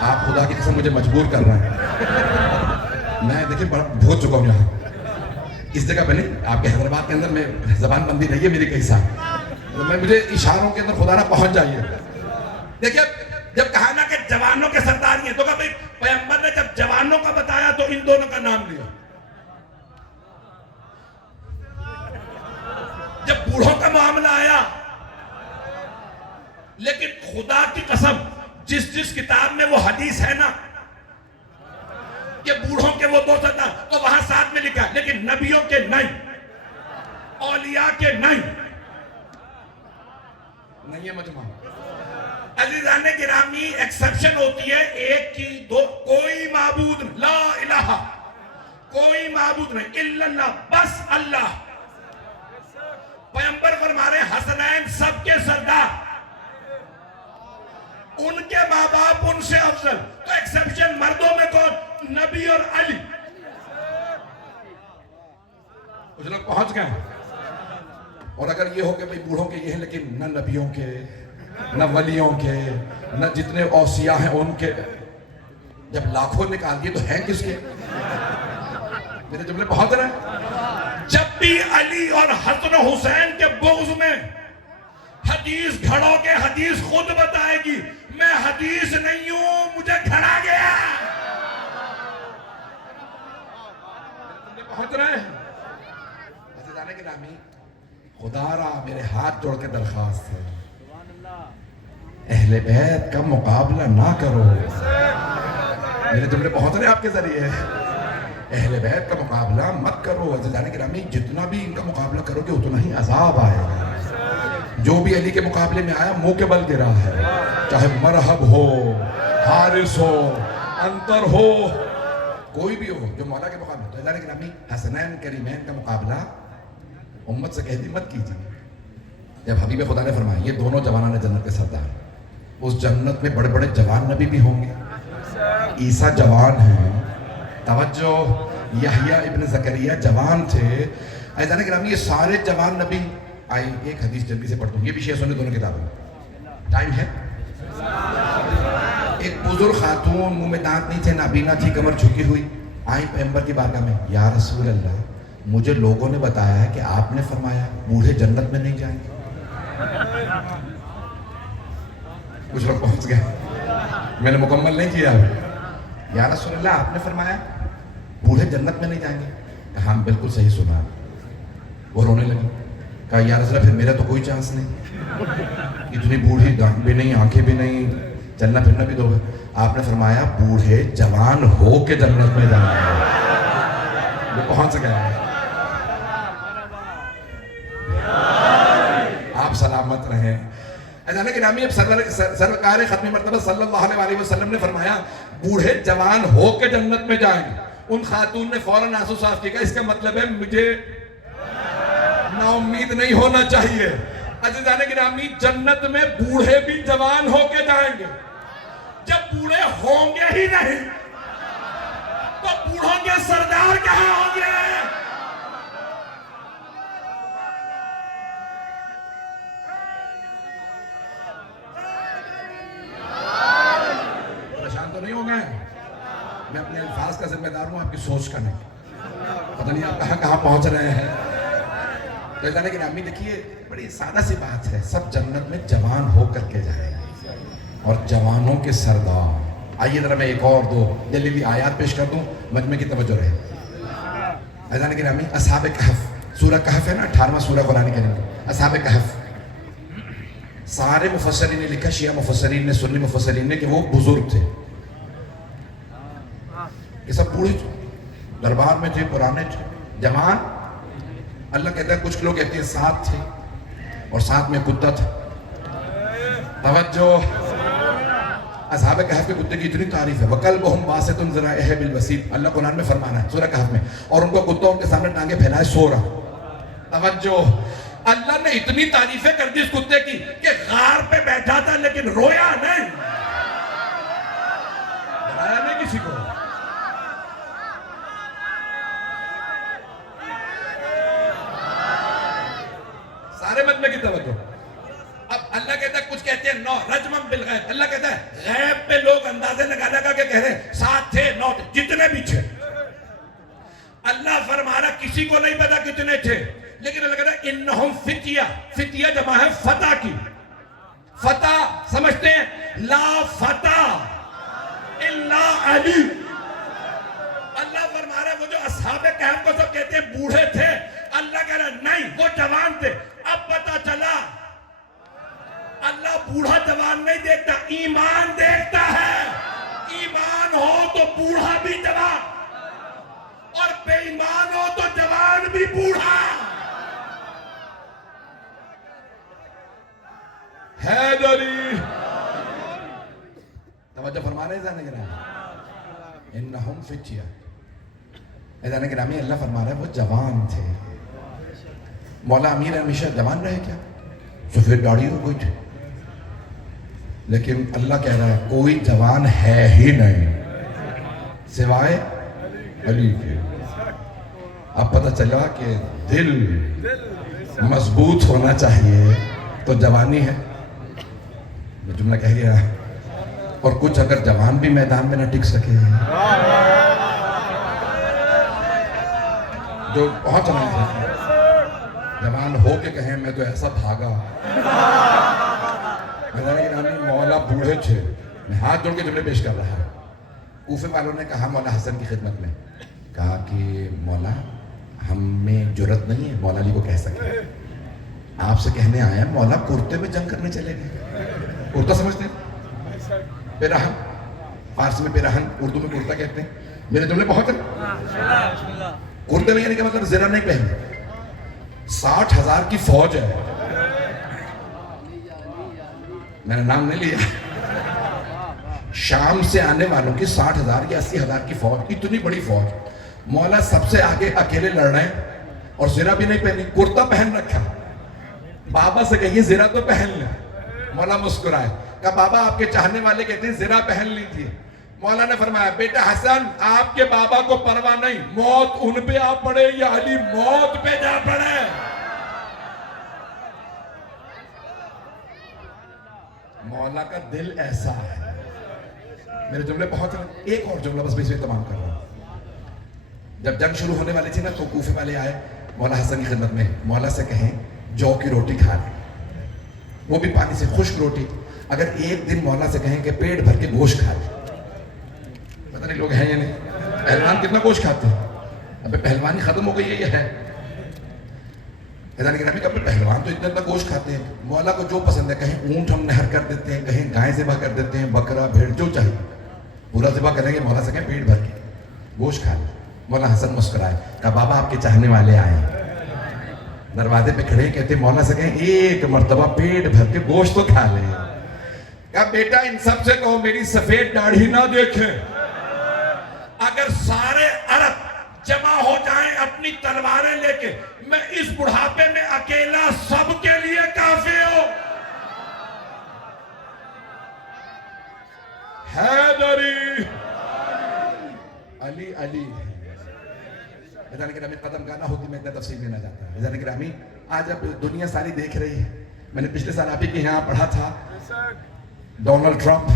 آپ خدا کی قسم مجھے مجبور کر رہے ہیں. میں دیکھیں بڑا بھوت چکا ہوں یہاں اس جگہ پہ نہیں. آپ کے حیدرآباد کے اندر میں زبان بندی رہی ہے میری کئی سال. مجھے اشاروں کے اندر خدا نہ پہنچ جائیے. دیکھیں جب کہا نا کہ جوانوں کے سردار ہیں تو کہا بھئی پیغمبر نے جب جوانوں کا بتایا تو ان دونوں کا نام لیا. جب بوڑھوں کا معاملہ آیا، لیکن خدا کی قسم جس کتاب میں وہ حدیث ہے نا کہ بوڑھوں کے وہ 2 سردار تو وہاں ساتھ میں لکھا ہے، لیکن نبیوں کے نہیں، اولیاء کے نہیں ہے مجمع. عزیزان گرامی ایکسپشن ہوتی ہے 1 کی 2. کوئی معبود لا الہ، کوئی معبود نہیں الا اللہ، بس اللہ. پیغمبر فرما رہے حسنین سب کے سردار، ان کے ماں باپ ان سے افضل. تو ایکسپشن مردوں میں کون؟ نبی اور علی. کچھ لوگ پہنچ گئے. اور اگر یہ ہو کہ بھئی بوڑھوں کے یہ ہیں لیکن نہ نبیوں کے، نہ ولیوں کے، نہ جتنے اوصیاء ہیں ان کے، جب لاکھوں نکال دیے تو ہیں کس کے؟ میرے جملے پہنچ رہے ہیں. جب بھی علی اور حسن و حسین کے بغض میں حدیث کھڑو گے، حدیث خود بتائے گی میں حدیث نہیں ہوں، مجھے کھڑا گیا. پہنچ رہے ہیں. عزیزان گرامی، خدا را میرے ہاتھ جوڑ کے درخواست ہے اہل بیت کا مقابلہ نہ کرو. میرے جملے پہنچ رہے ہیں آپ کے ذریعے. اہل بیت کا مقابلہ مت کرو. عزیزان گرامی، جتنا بھی ان کا مقابلہ کرو گے اتنا ہی عذاب آئے گا. جو بھی علی کے مقابلے میں آیا منہ کے بل گرا ہے، چاہے مرحب ہو، حارث ہو، انتر ہو، کوئی بھی ہو جو مولا کے مقابلے. تو عزیزان گرامی، حسنین کریمین کا مقابلہ امت سے کہتی مت کیجیے. جب حبیب خدا نے فرمایا یہ دونوں جوانان جنت کے سردار، اس جنت میں بڑے بڑے جوان نبی بھی ہوں گے. عیسیٰ جوان ہیں. توجہ، یحییٰ ابن زکریا جوان تھے. عزیزان کرام یہ سارے جوان نبی آئی. ایک حدیث جلدی سے پڑھتا ہوں, یہ بھی شیعہ سنت دونوں کتابوں میں. ٹائم ہے. ایک بزرگ خاتون, منہ میں دانت نہیں تھے, نابینا تھی, کمر جھکی ہوئی, آئی پیغمبر کی بارگاہ میں, یا رسول اللہ مجھے لوگوں نے بتایا ہے کہ آپ نے فرمایا بوڑھے جنت میں نہیں جائیں گے. کچھ لوگ پہنچ گئے, میں نے مکمل نہیں کیا. یا رسول اللہ آپ نے فرمایا بوڑھے جنت میں نہیں جائیں گے. کہا ہم بالکل صحیح سنا. وہ رونے لگی. کہا یا رسول اللہ پھر میرا تو کوئی چانس نہیں, اتنی بوڑھی دانت بھی نہیں, آنکھیں بھی نہیں, چلنا پھرنا بھی دو گے. آپ نے فرمایا بوڑھے جوان ہو کے جنت میں جائیں گے. وہ پہنچ گیا. آپ سلامت رہیں. عزیزان گرامی اب سرکار ختم مرتبہ صلی اللہ علیہ وسلم نے فرمایا بوڑھے جوان ہو کے جنت میں جائیں گے. ان خاتون نے فوراً آنسو صاف کیا. اس کا مطلب ہے مجھے نا امید نہیں ہونا چاہیے. عزیزان گرامی جنت میں بوڑھے بھی جوان ہو کے جائیں گے. جب بوڑھے ہوں گے ہی نہیں تو بوڑھوں کے سردار کہاں ہوں گے؟ پریشان تو نہیں ہو گئے؟ میں اپنے الفاظ کا ذمہ دار ہوں, آپ کی سوچ کا نہیں. پتہ نہیں آپ کہاں کہاں پہنچ رہے ہیں. تو اللہ نے امی دیکھیے بڑی سادہ سی بات ہے, سب جنت میں جوان ہو کر کے جائیں گے اور جوانوں کے سردار. آئیے ذرا میں ایک اور دو جلیلی آیات پیش کر دوں, مجمع کی توجہ رہے. عزیزان گرامی اصحاب کہف, سورہ کہف ہے نا 18واں سورہ قرآن کریم. اصحاب کہف سارے مفسرین نے لکھا, شیعہ مفسرین نے, سنی مفسرین نے, کہ وہ بزرگ تھے. یہ سب بوڑھے دربار میں تھے, پرانے تھے, جوان. اللہ کہتا ہے کچھ لوگ کہتے ہیں 7 تھے اور 7 میں کتا تھا. توجہ, اصحاب کہف کے کتے کی اتنی تعریف ہے. وَقَلْبُهُمْ بَاسِطٌ ذِرَائِهِ بِالْوَسِيدِ, اللہ قرآن میں فرمانا ہے سورہ کہف میں. اور ان کو کتا ان کے سامنے ٹانگیں پھیلائے سو رہا. توجہ, اللہ نے اتنی تعریفیں کر دی اس کتے کی کہ غار پہ بیٹھا تھا لیکن رویا نہیں, ڈرایا نہیں کسی کو. سارے مجمع کی توجہ. اب اللہ کہتا ہے کچھ کہتے ہیں 9 رجمم بالغیب. اللہ کہتا ہے غیب پہ لوگ اندازے لگا لگا کے کہہ رہے ہیں 7 تھے 9 تھے, جتنے بھی تھے. اللہ فرما رہا کسی کو نہیں پتا کتنے تھے, لیکن اللہ کہتا ہے انہم فتیہ. فتیہ جمع ہے فتح کی. فتح سمجھتے ہیں, لا فتح الا علی. اللہ فرما رہا ہے وہ جو اصحاب کہف کو سب کہتے ہیں بوڑھے تھے, اللہ کہہ رہا ہے نہیں وہ جوان تھے. اب پتا چلا اللہ بوڑھا جوان نہیں دیکھتا, ایمان دیکھتا ہے. ایمان ہو تو بوڑھا بھی جوان, اور بے ایمان ہو تو جوان بھی بوڑھا. حیدری توجہ فرما رہے ہیں اذان گرامی, انہم فتیہ. اذان گرامی اللہ فرما رہا ہے وہ جوان تھے. مولا امیر ہمیشہ جوان رہے کیا؟ سفید داڑھی ہو گئی تھی, لیکن اللہ کہہ رہا ہے کوئی جوان ہے ہی نہیں سوائے علی کے. اب پتہ چلا کہ دل مضبوط ہونا چاہیے تو جوانی ہے. میں جملہ کہہ گیا. اور کچھ اگر جوان بھی میدان میں نہ ٹک سکے, جو پہنچ رہے ہیں جوان ہو کے کہیں میں تو ایسا بھاگا. مولا بوڑھے تھے, میں ہاتھ جوڑ کے جملے پیش کر رہا. کوفے والوں نے کہا مولا حسن کی خدمت میں, کہا کہ مولا ہم میں جرت نہیں ہے مولا علی کو کہہ سکے, آپ سے کہنے آئے ہیں مولا کرتے میں جنگ کرنے چلے گئے. کرتا سمجھتے ہیں, پیراہن, فارسی میں پیراہن, اردو میں کرتا کہتے ہیں. میرے جملے بہت ہیں. کرتے میں یعنی کہ مطلب زرہ نہیں پہنے. 60,000 کی فوج ہے, میں نے نام نہیں لیا, شام سے آنے والوں کی 60,000 یا 80,000 کی فوج, اتنی بڑی فوج. مولا سب سے آگے اکیلے لڑ رہے ہیں اور زرہ بھی نہیں پہنی, کرتا پہن رکھا. بابا سے کہیے زرہ تو پہن لیں. مولا مسکرائے, کہا بابا آپ کے چاہنے والے کہتے ہیں زرہ پہن لیجیے. مولا نے فرمایا بیٹا حسن آپ کے بابا کو پرواہ نہیں، موت ان پہ آ پڑے یا علی موت پہ جا پڑے. مولا کا دل ایسا ہے. میرے جملے بہت ہیں، ایک اور جملہ بس میں اس میں تمام کر رہا ہوں. جب جنگ شروع ہونے والی تھی نا تو کوفے والے آئے مولا حسن کی خدمت میں، مولا سے کہیں جو کی روٹی کھا لیں، وہ بھی پانی سے خشک روٹی. اگر ایک دن مولا سے کہیں کہ پیٹ بھر کے گوشت کھا لیں، پتہ نہیں لوگ ہیں یا نہیں، پہلوان کتنا گوشت کھاتے ہیں؟ ابے پہلوانی ختم ہو گئی ہے یہ ہے. گرامی کہ پہلوان تو اتنا گوشت کھاتے ہیں، مولا کو جو پسند ہے، کہیں اونٹ ہم نہر کر دیتے ہیں، کہیں گائے ذبح کر دیتے ہیں، بکرا بھیڑ جو چاہیے پورا ذبح کریں گے. مولا سے کہیں پیٹ بھر کے گوشت کھا لیں. مولا حسن مسکرائے، کہا بابا آپ کے چاہنے والے آئے ہیں. دروازے پہ کھڑے کہتے مولا سے کہیں ایک مرتبہ پیٹ بھر کے گوشت تو کھا لیں. کہا بیٹا ان سب سے کہو میری سفید داڑھی نہ دیکھیں. اگر سارے عرب جمع ہو جائیں اپنی تلواریں لے کے، میں اس بڑھاپے میں اکیلا سب کے لیے کافی ہوں. حیدری علی علی. رضوان گرامی قدم گانا ہوتی میں اتنا تفصیل میں نہ جاتا. رضوان گرامی آج اب دنیا ساری دیکھ رہی ہے. میں نے پچھلے سال آپ ہی کے یہاں پڑھا تھا ڈونلڈ ٹرمپ.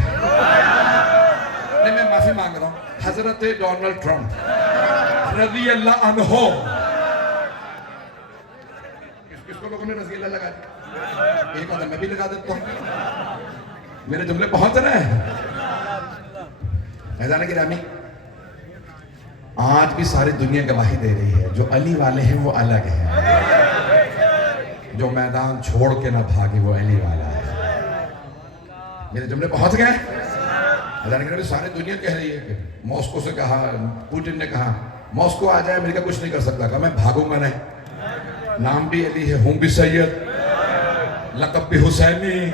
نہیں میں معافی مانگ رہا ہوں، حضرت ڈونلڈ ٹرمپ رضی اللہ عنہ. کس کو لوگوں نے رضی اللہ لگا دی؟ ایک آدم میں بھی لگا دیتا ہوں. میرے جملے پہنچ رہے ہیں. رضوان گرامی آج بھی ساری دنیا گواہی دے رہی ہے جو علی والے ہیں وہ الگ ہیں، جو میدان چھوڑ کے نہ بھاگے وہ علی والا ہے. میرے جملے پہنچ گئے. ساری دنیا کہہ رہی ہے کہ ماسکو سے کہا، پوٹن نے کہا ماسکو آ جائے امریکہ کچھ نہیں کر سکتا. کہا میں بھاگوں گا نہیں. نام بھی علی ہے، ہوں بھی سید، لقب بھی حسینی.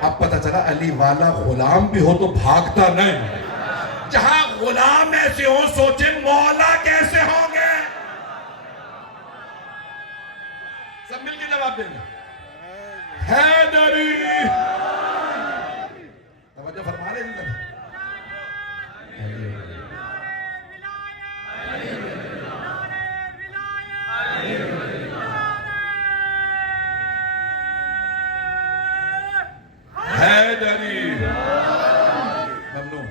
اب پتہ چلا علی والا غلام بھی ہو تو بھاگتا نہیں. جہاں غلام ایسے ہوں سوچے مولا کیسے ہوں گے. سب مل کے جواب دیں گے. حیدری توجہ فرما رہے ہیں. حیدری ممنون.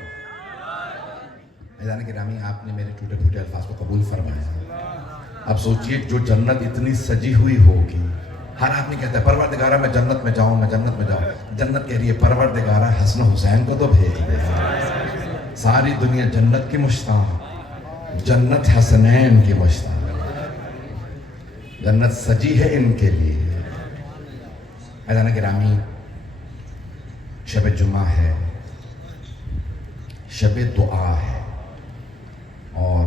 رضوان گرامی آپ نے میرے ٹوٹے پھوٹے الفاظ کو قبول فرمایا. اب سوچئے جو جنت اتنی سجی ہوئی ہوگی، ہر آدمی کہتا ہے پروردگارہ میں جنت میں جاؤں، میں جنت میں جاؤں. جنت کہہ رہی ہے پروردگارہ حسن حسین کو تو بھیج دے. ساری دنیا جنت کی مشتاق، جنت حسنین کی مشتاق. جنت سجی ہے ان کے لیے. رضوان گرامی شب جمعہ ہے، شب دعا ہے، اور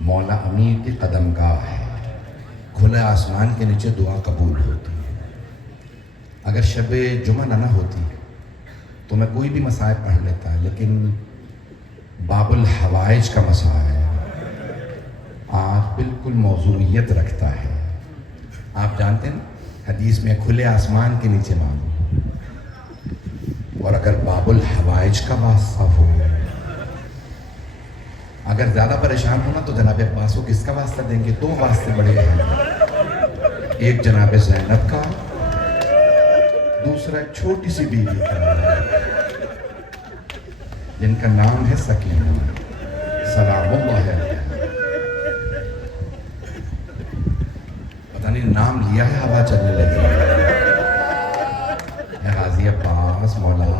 مولا امیر کی قدم گاہ ہے. کھلے آسمان کے نیچے دعا قبول ہوتی ہے. اگر شب جمعہ نہ ہوتی تو میں کوئی بھی مسائل پڑھ لیتا، لیکن باب الحوائج کا مسائل آج بالکل موضوعیت رکھتا ہے. آپ جانتے ہیں حدیث میں کھلے آسمان کے نیچے مانگو، اور اگر باب الحوائج کا واسطہ ہو، اگر زیادہ پریشان ہونا تو جناب عباس کو کس کا واسطہ دیں گے؟ 2 واسطے بڑے ہیں. ایک جناب زینب کا، دوسرا ایک چھوٹی سی بیوی کا جن کا نام ہے سکینہ سلام اللہ علیہ. پتہ نہیں نام لیا ہے ہوا چلنے لگی. غازی عباس مولا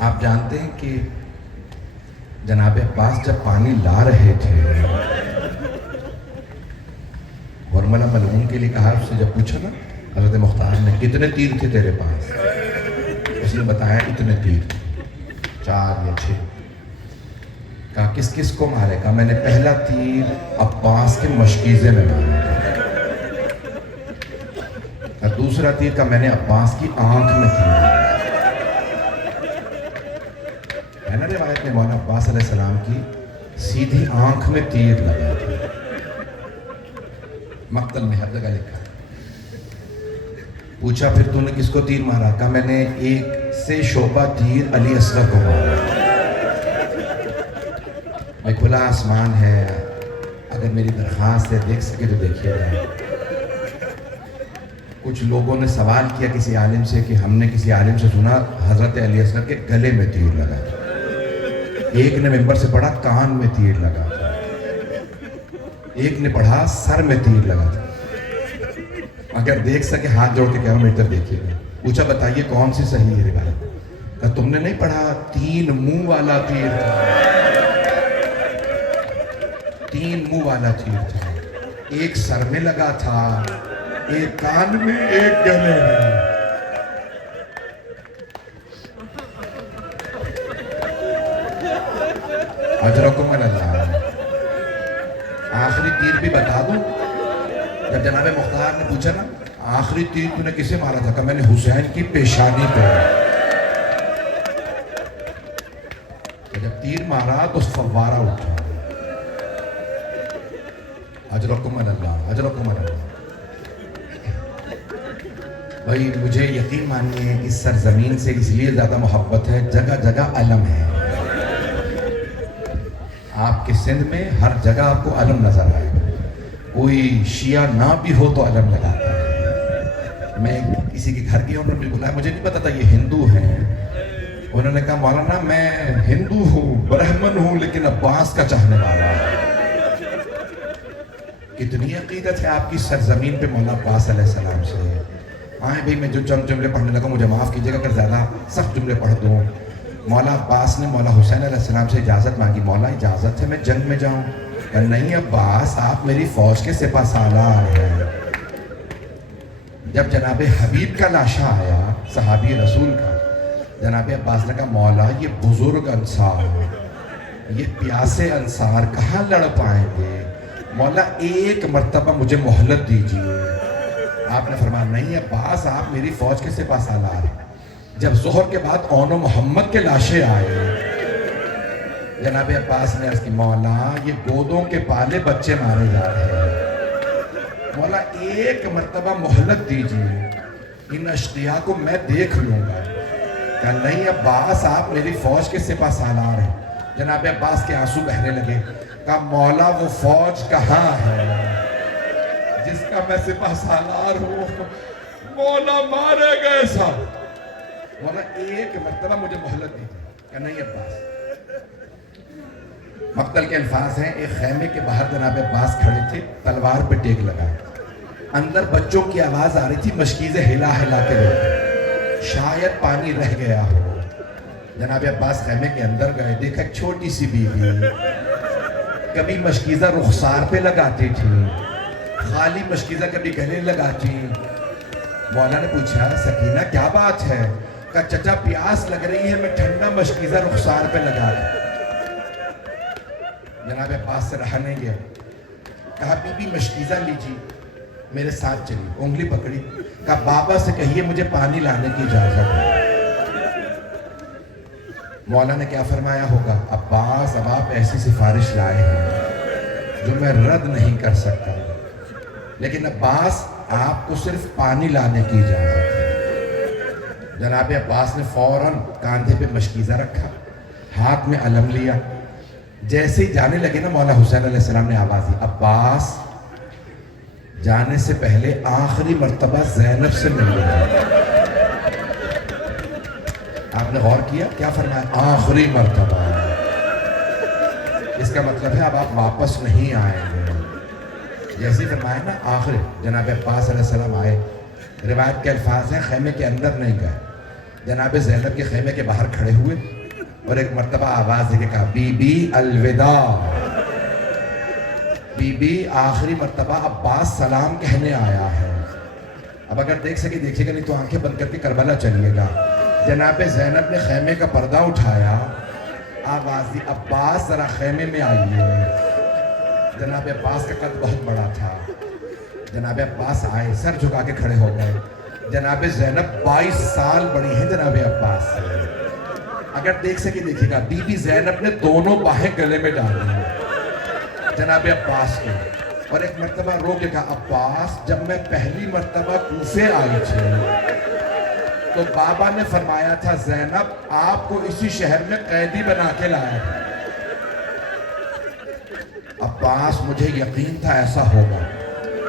آپ جانتے ہیں کہ جناب عباس جب پانی لا رہے تھے، ورملہ ملعون کے لیے کہا، اس سے جب پوچھا نا حضرت مختار نے کتنے تیر تھے تیرے پاس، اس نے بتایا اتنے تیر تھے، 4 یا 6. کہا کس کس کو مارے؟ کہا میں نے پہلا تیر عباس کے مشکیزے میں مارا، اور دوسرا تیر کا میں نے عباس کی آنکھ میں تیر. ہے نا روایت میں مولانا عباس علیہ السلام کی سیدھی آنکھ میں تیر لگا تھا. مقتل میں ہر جگہ لکھا ہے. پوچھا پھر تو نے کس کو تیر مارا؟ کہا میں نے ایک سے شعبہ تیر علی اصغر کو مارا. میں کھلا آسمان ہے، اگر میری درخواست ہے دیکھ سکے تو دیکھیے گا. کچھ لوگوں نے سوال کیا کسی عالم سے کہ ہم نے کسی عالم سے سنا حضرت علی اصغر کے گلے میں تیر لگا تھا. ایک نے ممبر سے پڑھا کان میں تیر لگا تھا، ایک نے پڑھا سر میں تیر لگا تھا. اگر دیکھ سکے ہاتھ جوڑ کے کہہ رہا ہوں ادھر دیکھیے گا. پوچھا بتائیے کون سی صحیح ہے روایت؟ کہا تم نے نہیں پڑھا 3 منہ والا تیر تھا، 3 منہ والا تیر تھا. ایک سر میں لگا تھا، ایک کان میں، ایک گلے میں. اجرکم اللہ. آخری تیر بھی بتا دوں. جب جناب مختار نے پوچھا نا آخری تیر تو نے کسے مارا تھا؟ کہا میں نے حسین کی پیشانی پہ. جب تیر مارا تو فوارہ اٹھا. اجرکم اللہ، اجرکم اللہ. بھائی مجھے یقین مانیے اس سرزمین سے اس لیے زیادہ محبت ہے، جگہ جگہ علم ہے. آپ کے سندھ میں ہر جگہ آپ کو علم نظر آئے. کوئی شیعہ نہ بھی ہو تو علم لگاتا ہے. میں کسی کے گھر گیا، انہوں نے بلایا، مجھے نہیں پتا تھا یہ ہندو ہیں. انہوں نے کہا مولانا میں ہندو ہوں، برہمن ہوں، لیکن عباس کا چاہنے والا. کتنی عقیدت ہے آپ کی سرزمین پہ مولا عباس علیہ السلام سے. آئیں بھئی میں جو چند جملے پڑھنے لگا مجھے معاف کیجیے گا اگر زیادہ سخت جملے پڑھ دوں. مولا عباس نے مولا حسین علیہ السلام سے اجازت مانگی، مولا اجازت ہے میں جنگ میں جاؤں؟ کہ نہیں عباس آپ میری فوج کے سپہ سالار ہیں. جب جناب حبیب کا لاشا آیا صحابی رسول کا، جناب عباس نے کہا مولا یہ بزرگ انصار، یہ پیاسے انصار کہاں لڑ پائیں گے، مولا ایک مرتبہ مجھے مہلت دیجیے. آپ نے فرمایا نہیں عباس آپ میری فوج کے سپہ سالار ہیں. جب ظہر کے بعد اون و محمد کے لاشے آئے، جناب عباس نے عرض کی مولا یہ گودوں کے پالے بچے مارے جا رہے ہیں، مولا ایک مرتبہ مہلت دیجیے، ان اشقیاء کو میں دیکھ لوں گا. کہ نہیں عباس آپ میری فوج کے سپہ سالار ہیں. جناب عباس کے آنسو بہنے لگے. کہا مولا وہ فوج کہاں ہے جس کا میں سپہ سالار ہوں؟ مولا مارے گئے سب. مولا ایک مرتبہ مجھے مہلت دیجیے. کہ نہیں عباس. مقتل کے الفاظ ہیں، ایک خیمے کے باہر جناب عباس کھڑے تھے، تلوار پہ ٹیک لگائے. اندر بچوں کی آواز آ رہی تھی، مشکیزیں ہلا ہلا کے روتے، شاید پانی رہ گیا ہو. جناب عباس خیمے کے اندر گئے، دیکھا ایک چھوٹی سی بیوی، کبھی مشکیزہ رخسار پہ لگاتی تھی، خالی مشکیزہ کبھی گلے لگاتی. مولا نے پوچھا سکینہ کیا بات ہے؟ کہا چچا پیاس لگ رہی ہے، میں ٹھنڈا مشکیزہ رخسار پہ لگا دوں. جناب عباس سے رہا نہیں گیا. کہا بی بی مشکیزہ لیجی، میرے ساتھ چلی. انگلی پکڑی. کہا بابا سے کہیے مجھے پانی لانے کی اجازت ہے. مولا نے کیا فرمایا ہوگا؟ عباس اب آپ ایسی سفارش لائے ہیں جو میں رد نہیں کر سکتا، لیکن عباس آپ کو صرف پانی لانے کی اجازت ہے. جناب عباس نے فوراً کاندھے پہ مشکیزہ رکھا، ہاتھ میں علم لیا. جیسے ہی جانے لگے نا مولا حسین علیہ السلام نے آواز دی عباس جانے سے پہلے آخری مرتبہ زینب سے مل گیا. آپ نے غور کیا کیا فرمایا؟ آخری مرتبہ. اس کا مطلب ہے اب آپ واپس نہیں آئیں گے. جیسے فرمایا نا آخری. جناب عباس علیہ السلام آئے. روایت کے الفاظ ہیں خیمے کے اندر نہیں گئے، جناب زینب کے خیمے کے باہر کھڑے ہوئے اور ایک مرتبہ آواز دے کے کہا بی بی الوداع. بی بی آخری مرتبہ عباس سلام کہنے آیا ہے. اب اگر دیکھ سکے دیکھیے گا، نہیں تو آنکھیں بند کر کے کربلا چلیے گا. جناب زینب نے خیمے کا پردہ اٹھایا، آواز دی عباس ذرا خیمے میں آئیے. جناب عباس کا قد بہت بڑا تھا. جناب عباس آئے، سر جھکا کے کھڑے ہو گئے. جناب زینب 22 سال بڑی ہیں جناب عباس سے. اگر دیکھ سکے دیکھیے گا، بی بی زینب نے دونوں باہیں گلے میں ڈالی جناب عباس کو. اور ایک مرتبہ رو کے کہا عباس جب میں پہلی مرتبہ کوفے آئی تھی تو بابا نے فرمایا تھا زینب آپ کو اسی شہر میں قیدی بنا کے لایا تھا۔ عباس مجھے یقین تھا ایسا ہوگا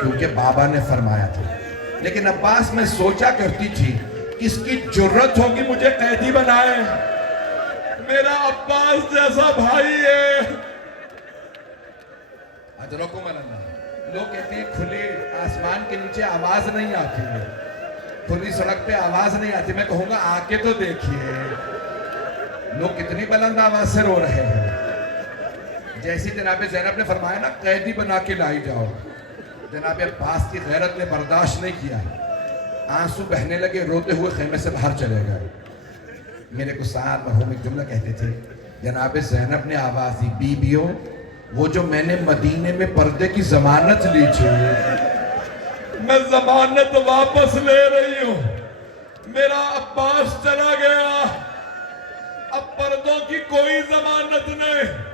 کیونکہ بابا نے فرمایا تھا، لیکن عباس میں سوچا کرتی تھی کس کی جرت ہوگی مجھے قیدی بنائے، میرا عباس جیسا بھائی ہے۔ اجرکم اللہ، لوگ کہتے ہیں کھلے آسمان کے نیچے آواز نہیں آتی ہے، کھلی سڑک پہ آواز نہیں آتی، میں کہوں گا آ کے تو دیکھیے لوگ کتنی بلند آواز سے رو رہے ہیں۔ جیسی جناب زینب نے فرمایا نا قیدی بنا کے لائی جاؤ، جناب عباس کی غیرت نے برداشت نہیں کیا، آنسو بہنے لگے، روتے ہوئے خیمے سے باہر چلے گئے۔ میرے کو ساتھ مرحوم ایک جملہ کہتے تھے، جناب زینب نے آواز دی بیبیوں وہ جو میں نے مدینے میں پردے کی ضمانت لی تھی میں ضمانت واپس لے رہی ہوں، میرا عباس چلا گیا، اب پردوں کی کوئی ضمانت نہیں۔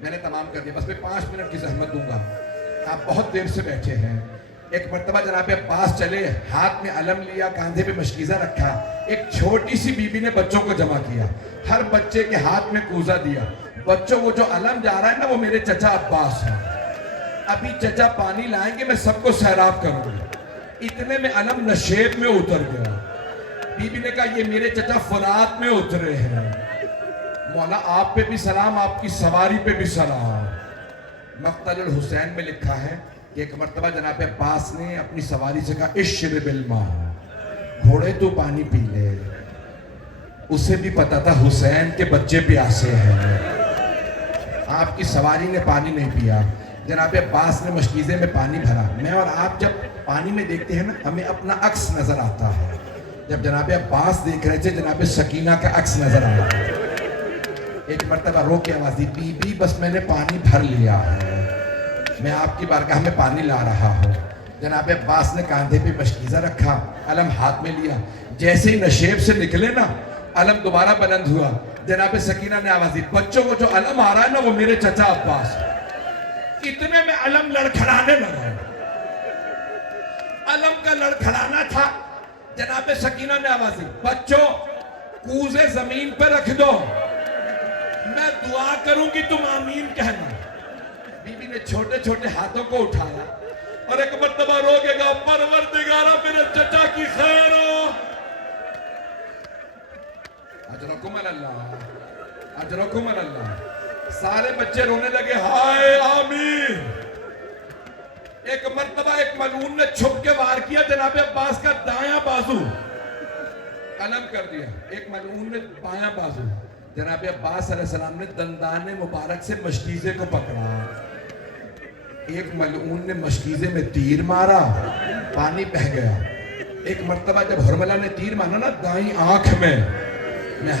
میں نے تمام کر دیا، بس میں 5 منٹ کی زحمت دوں گا، آپ بہت دیر سے بیٹھے ہیں۔ ایک مرتبہ جناب عباس چلے، ہاتھ میں علم لیا، کاندھے پہ مشکیزہ رکھا، ایک چھوٹی سی بی بی نے بچوں کو جمع کیا، ہر بچے کے ہاتھ میں کوزہ دیا، بچوں وہ جو علم جا رہا ہے نا وہ میرے چچا عباس ہیں، ابھی چچا پانی لائیں گے میں سب کو سیراب کروں گی۔ اتنے میں علم نشیب میں اتر گیا، بی بی نے کہا یہ میرے چچا فرات میں اترے ہیں، مولا آپ پہ بھی سلام، آپ کی سواری پہ بھی سلام۔ مقتل الحسین میں لکھا ہے کہ ایک مرتبہ جناب عباس نے اپنی سواری سے کہا اشرب الماء، گھوڑے تو پانی پی لے، اسے بھی پتا تھا حسین کے بچے پیاسے ہیں، آپ کی سواری نے پانی نہیں پیا۔ جناب عباس نے مشکیزے میں پانی بھرا، میں اور آپ جب پانی میں دیکھتے ہیں نا ہمیں اپنا عکس نظر آتا ہے، جب جناب عباس دیکھ رہے تھے جناب سکینہ کا عکس نظر آیا۔ ایک مرتبہ رو کے آواز دی بی بی بس میں نے پانی بھر لیا ہے، میں آپ کی بارگاہ میں پانی لا رہا ہوں۔ جناب عباس نے کاندھے پہ مشکیزہ رکھا، علم ہاتھ میں لیا، جیسے ہی نشیب سے نکلے نا علم دوبارہ بلند ہوا، جناب سکینہ نے آواز دی بچوں وہ جو علم آ رہا ہے نا وہ میرے چچا عباس۔ اتنے میں علم لڑکھڑانے لگا، علم کا لڑکھڑانا تھا، جناب سکینہ نے آواز دی بچوں کوزے زمین پہ رکھ دو، میں دعا کروں گی تم آمین کہنا۔ بی بی نے چھوٹے چھوٹے ہاتھوں کو اٹھایا اور ایک مرتبہ رو کے کہا پروردگارہ میرے چچا کی خیر ہو۔ اجرکم اللہ، اجرکم اللہ۔ سارے بچے رونے لگے ہائے آمین۔ ایک مرتبہ ایک ملعون نے چھپ کے وار کیا جناب عباس کا دایاں بازو، قلم کر دیا، ایک ملعون نے بایاں بازو، جناب عباس علیہ السلام نے دندان مبارک سے مشکیزے کو پکڑا، ایک ملعون نے مشکیزے میں تیر مارا، پانی بہہ گیا۔ ایک مرتبہ جب حرملہ نے تیر مارا نا دائیں آنکھ میں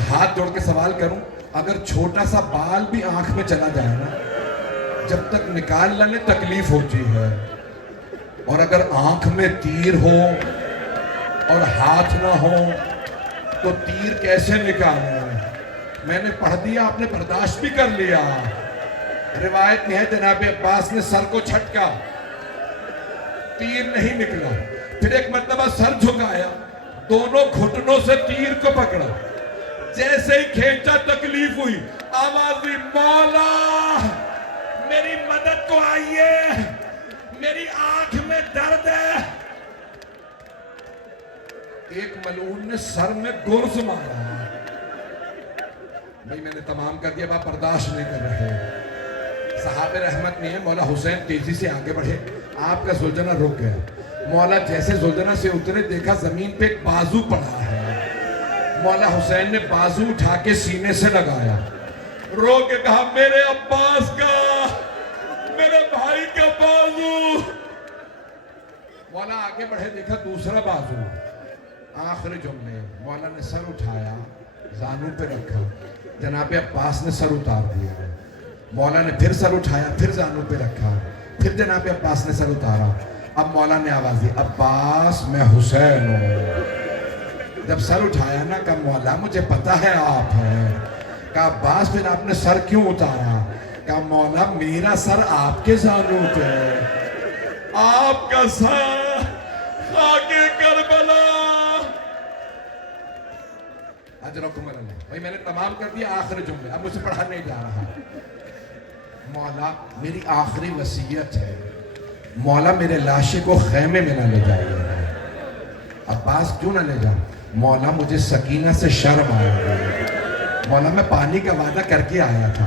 ہاتھ جوڑ کے سوال کروں اگر چھوٹا سا بال بھی آنکھ میں چلا جائے نا جب تک نکال لینے تکلیف ہوتی ہے، اور اگر آنکھ میں تیر ہو اور ہاتھ نہ ہو تو تیر کیسے نکالیں؟ میں نے پڑھ دیا، آپ نے برداشت بھی کر لیا۔ روایت میں ہے جناب عباس نے سر کو جھٹکا، تیر نہیں نکلا، پھر ایک مرتبہ سر جھکایا، دونوں گھٹنوں سے تیر کو پکڑا، جیسے ہی کھینچا تکلیف ہوئی، آواز ہوئی مولا میری مدد کو آئیے، میری آنکھ میں درد ہے۔ ایک ملعون نے سر میں گرز مارا، بھئی میں نے تمام کر دیا، آپ برداشت نہیں کر رہے۔ صحابہ رحمت نہیں ہے، مولا حسین تیزی سے آگے بڑھے، آپ کا زلجنہ رک گیا، مولا جیسے زلجنہ سے اترے دیکھا زمین پہ ایک بازو پڑا ہے، مولا حسین نے بازو اٹھا کے سینے سے لگایا، رو کے کہا میرے عباس کا، میرے بھائی کا بازو۔ مولا آگے بڑھے دیکھا دوسرا بازو، آخری جملے، مولا نے سر اٹھایا زانوں پہ رکھا، جناب عباس نے سر اتار دیا، مولا نے پھر سر اٹھایا، پھر زانوں پہ رکھا، پھر جناب عباس نے سر اتارا، اب مولا نے آواز دی عباس میں حسین ہوں۔ جب سر اٹھایا نا کہا مولا مجھے پتا ہے آپ ہیں، کہا عباس پھر آپ نے سر کیوں اتارا؟ کہا مولا میرا سر آپ کے زانوں پہ ہے، آپ کا سر خاک کربلا۔ اجرکم اللہ۔ بھائی میں نے تمام کر دیا آخری جملے، اب مجھے پڑھا نہیں جا رہا۔ مولا میری آخری وصیت ہے، مولا میرے لاشے کو خیمے میں نہ لے جائیے۔ عباس کیوں نہ لے جاؤ؟ مولا مجھے سکینہ سے شرم آیا ہے، مولا میں پانی کا وعدہ کر کے آیا تھا،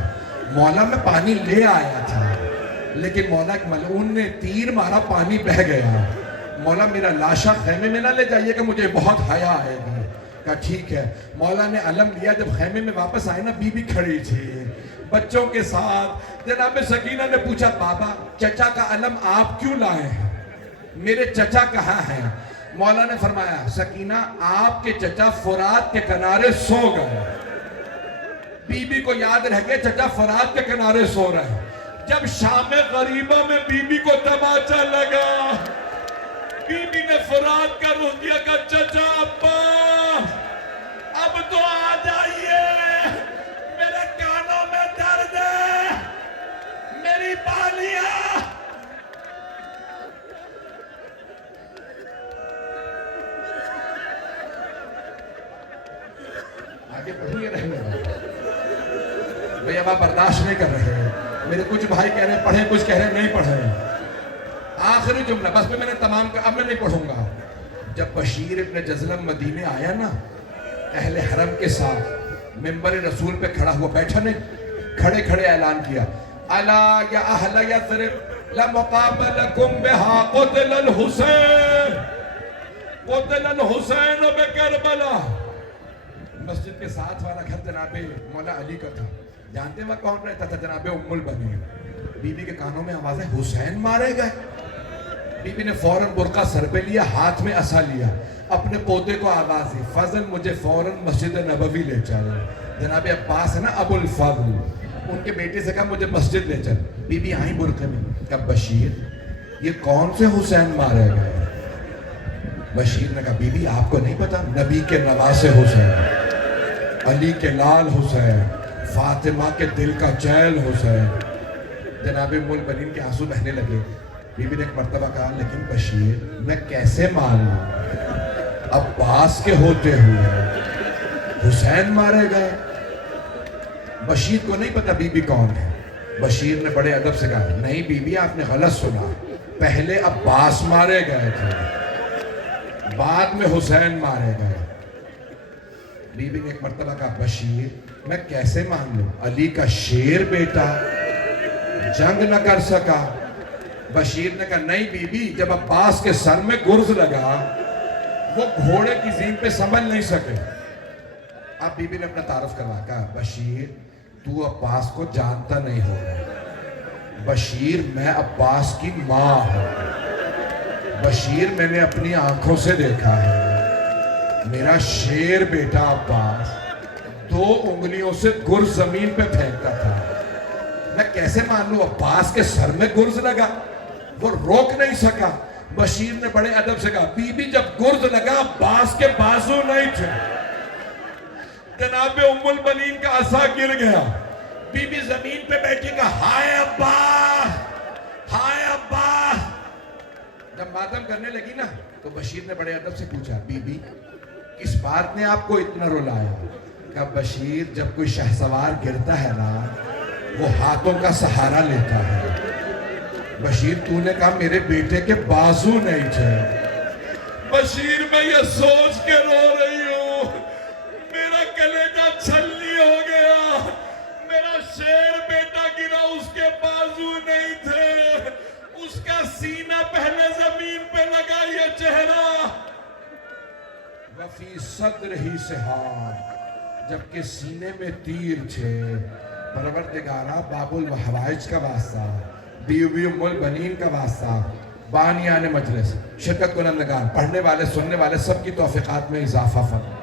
مولا میں پانی لے آیا تھا، لیکن مولا ایک ملعون نے تیر مارا، پانی بہہ گیا، مولا میرا لاشا خیمے میں نہ لے جائیے کہ مجھے بہت حیا آئے گی۔ کہا ٹھیک ہے۔ مولا نے علم لیا، جب خیمے میں واپس آئے نا، بی بی کھڑی تھی بچوں کے ساتھ۔ جناب سکینہ نے پوچھا بابا چچا کا علم آپ کیوں لائے ہیں، میرے چچا کہاں ہیں؟ مولا نے فرمایا سکینہ آپ کے چچا فرات کے کنارے سو گئے۔ بی بی کو یاد رہ گئے چچا فرات کے کنارے سو رہے ہیں۔ جب شام غریبہ میں بی بی کو تماچا لگا، بی بی نے فرات کا رخ کیا کہ چچا ابا اب تو آ جائیے، میرے کانوں میں درد ہے، میری بالیاں۔ آگے بڑھیے رہنے بھئی اب آپ برداشت نہیں کر رہے، میرے کچھ بھائی کہہ رہے ہیں پڑھیں، کچھ کہہ رہے ہیں نہیں پڑھیں۔ آخری جملہ بس میں نے تمام کر، اب میں نہیں پڑھوں گا۔ جب بشیر ابن جزلم مدینے آیا نا، اہل حرم کے ساتھ ممبر رسول پہ کھڑا ہوا، بیٹھا نہیں، کھڑے کھڑے اعلان کیا الا یا اہل یثرب لمقام لکم بہا قتل الحسین، قتل الحسین بکربلا۔ مسجد کے ساتھ والا گھر جناب مولا علی کا تھا، جانتے ہیں وہ کون رہتا تھا؟ جناب ام البنین۔ بی بی کے کانوں میں آواز ہے حسین مارے گئے۔ بی بی نے فوراً برقع سر پہ لیا، ہاتھ میں عصا لیا، اپنے پوتے کو آواز دی فضل مجھے فوراً مسجد نبوی لے چل۔ جناب عباس ہے نا ابو الفضل، ان کے بیٹے سے کہا مجھے مسجد لے چل۔ بی بی آئیں برقعے میں، کہا بشیر یہ کون سے حسین مارے گئے؟ بشیر نے کہا بی بی آپ کو نہیں پتا، نبی کے نواسے حسین، علی کے لال حسین، فاطمہ کے دل کا چیل حسین۔ جناب ام البنین کے آنسو بہنے لگے۔ بی بی نے ایک مرتبہ کہا لیکن بشیر میں کیسے مان لوں، عباس کے ہوتے ہوئے حسین مارے گئے؟ بشیر کو نہیں پتا بی بی کون ہے۔ بشیر نے بڑے ادب سے کہا نہیں بی بی آپ نے غلط سنا، پہلے عباس مارے گئے تھے، بعد میں حسین مارے گئے۔ بی بی نے ایک مرتبہ کہا بشیر میں کیسے مان لوں، علی کا شیر بیٹا جنگ نہ کر سکا؟ بشیر نے کہا نہیں بی بی جب عباس کے سر میں گرز لگا وہ گھوڑے کی زین پہ سنبھل نہیں سکے۔ اب بی بی نے اپنا تعارف کروا، کہا بشیر تو عباس کو جانتا نہیں ہوگا، بشیر میں عباس کی ماں ہوں، بشیر میں نے اپنی آنکھوں سے دیکھا ہے، میرا شیر بیٹا عباس 2 انگلیوں سے گرز زمین پہ پھینکتا تھا، میں کیسے مان لوں عباس کے سر میں گرز لگا؟ وہ روک نہیں سکا۔ بشیر نے بڑے ادب سے کہا بی بی جب گرز لگا عباس کے بازو نہیں تھے، جناب ام البنین کا عصا گر گیا، بی بی زمین پہ بیٹھی کہا ہائے عباس، ہائے عباس۔ جب ماتم کرنے لگی نا تو بشیر نے بڑے ادب سے پوچھا بی بی کس بات نے آپ کو اتنا رلایا؟ کہا بشیر جب کوئی شہسوار گرتا ہے نا وہ ہاتھوں کا سہارا لیتا ہے، بشیر تو نے کہا میرے بیٹے کے بازو نہیں تھے۔ بشیر میں یہ سوچ کے رو رہی ہوں میرا کلیجہ چھلنی ہو گیا، میرا شیر بیٹا گرا اس کے بازو نہیں تھے، اس کا سینہ پہلے زمین پہ لگا یہ چہرہ، وفی صدر ہی سہام جبکہ سینے میں تیر تھے۔ پروردگارہ باب الحوائج کا واسطہ، بیوی ام البنین کا واسطہ، بانیان مجلس، شرکت کنندگان، پڑھنے والے سننے والے سب کی توفیقات میں اضافہ فرما۔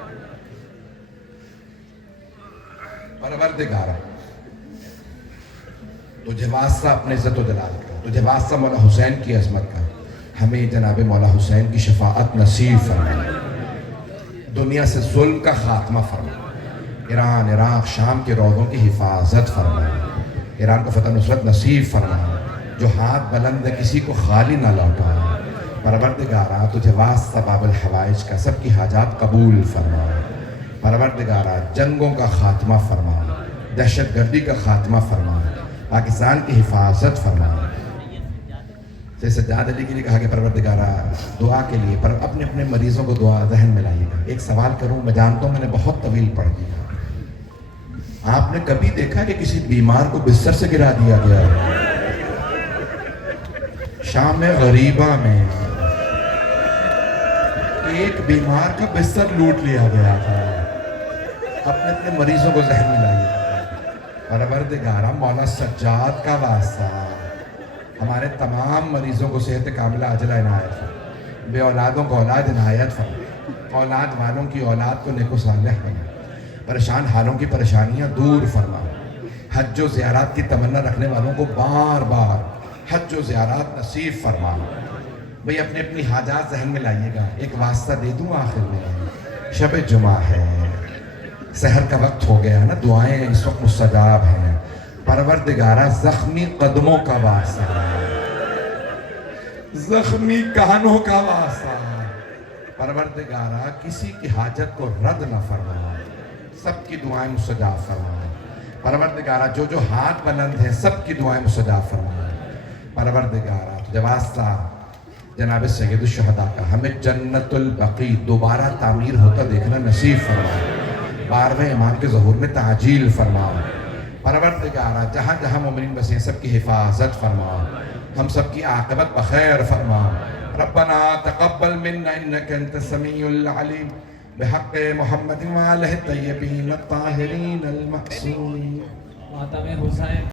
پروردگارہ تجھے واسطہ اپنے عزت و جلال کا، تجھے واسطہ مولا حسین کی عظمت کا، ہمیں جناب مولا حسین کی شفاعت نصیب فرما، دنیا سے ظلم کا خاتمہ فرما، ایران عراق شام کے روضوں کی حفاظت فرما، ایران کو فتح نصرت نصیب فرما، جو ہاتھ بلند ہے کسی کو خالی نہ لوٹا۔ پروردگارا تجھے واسطہ باب الحوائج کا سب کی حاجات قبول فرما۔ پروردگارا جنگوں کا خاتمہ فرما، دہشت گردی کا خاتمہ فرما، پاکستان کی حفاظت فرما۔ سجاد علی کے لیے کہا کہ پروردگارا دعا کے لیے پر اپنے اپنے مریضوں کو دعا ذہن میں لائیے گا۔ ایک سوال کروں، میں جانتا ہوں میں نے بہت طویل پڑھ دیا، آپ نے کبھی دیکھا کہ کسی بیمار کو بستر سے گرا دیا گیا؟ شام غریبہ میں ایک بیمار کا بستر لوٹ لیا گیا تھا۔ اپنے اپنے مریضوں کو ذہن میں لائیے۔ پروردگارا مولا سجاد کا واسطہ ہمارے تمام مریضوں کو صحت کاملہ عاجلہ عنایت فرما، بے اولادوں کو اولاد عنایت فرما، اولاد والوں کی اولاد کو نیک و صالح بنا، پریشان حالوں کی پریشانیاں دور فرما، حج و زیارات کی تمنا رکھنے والوں کو بار بار حج و زیارات نصیب فرما۔ بھئی اپنی اپنی حاجات ذہن میں لائیے گا۔ ایک واسطہ دے دوں آخر میں، شب جمعہ ہے، سحر کا وقت ہو گیا ہے نا، دعائیں اس وقت مستجاب ہیں۔ پروردگارا زخمی قدموں کا واسطہ، زخمی کانوں کا واسطہ، پروردگارا کسی کی حاجت کو رد نہ فرما، سب کی دعائیں مستجاب فرما۔ پروردگارا جو جو ہاتھ بلند ہیں سب کی دعائیں مستجاب فرما۔ پروردگارا تجھے واسطہ جناب سید الشہداء کا ہمیں جنت البقیع دوبارہ تعمیر ہوتا دیکھنا نصیب فرما، 12ویں امام کے ظہور میں تعجیل فرما۔ پروردگارا جہاں جہاں مومنین بسیں سب کی حفاظت فرما، ہم سب کی عاقبت بخیر فرما۔ ربنا تقبل منا انك انت السميع العليم بحق محمد وآلہ الطیبین الطاہرین المعصومین۔ ماتم حسین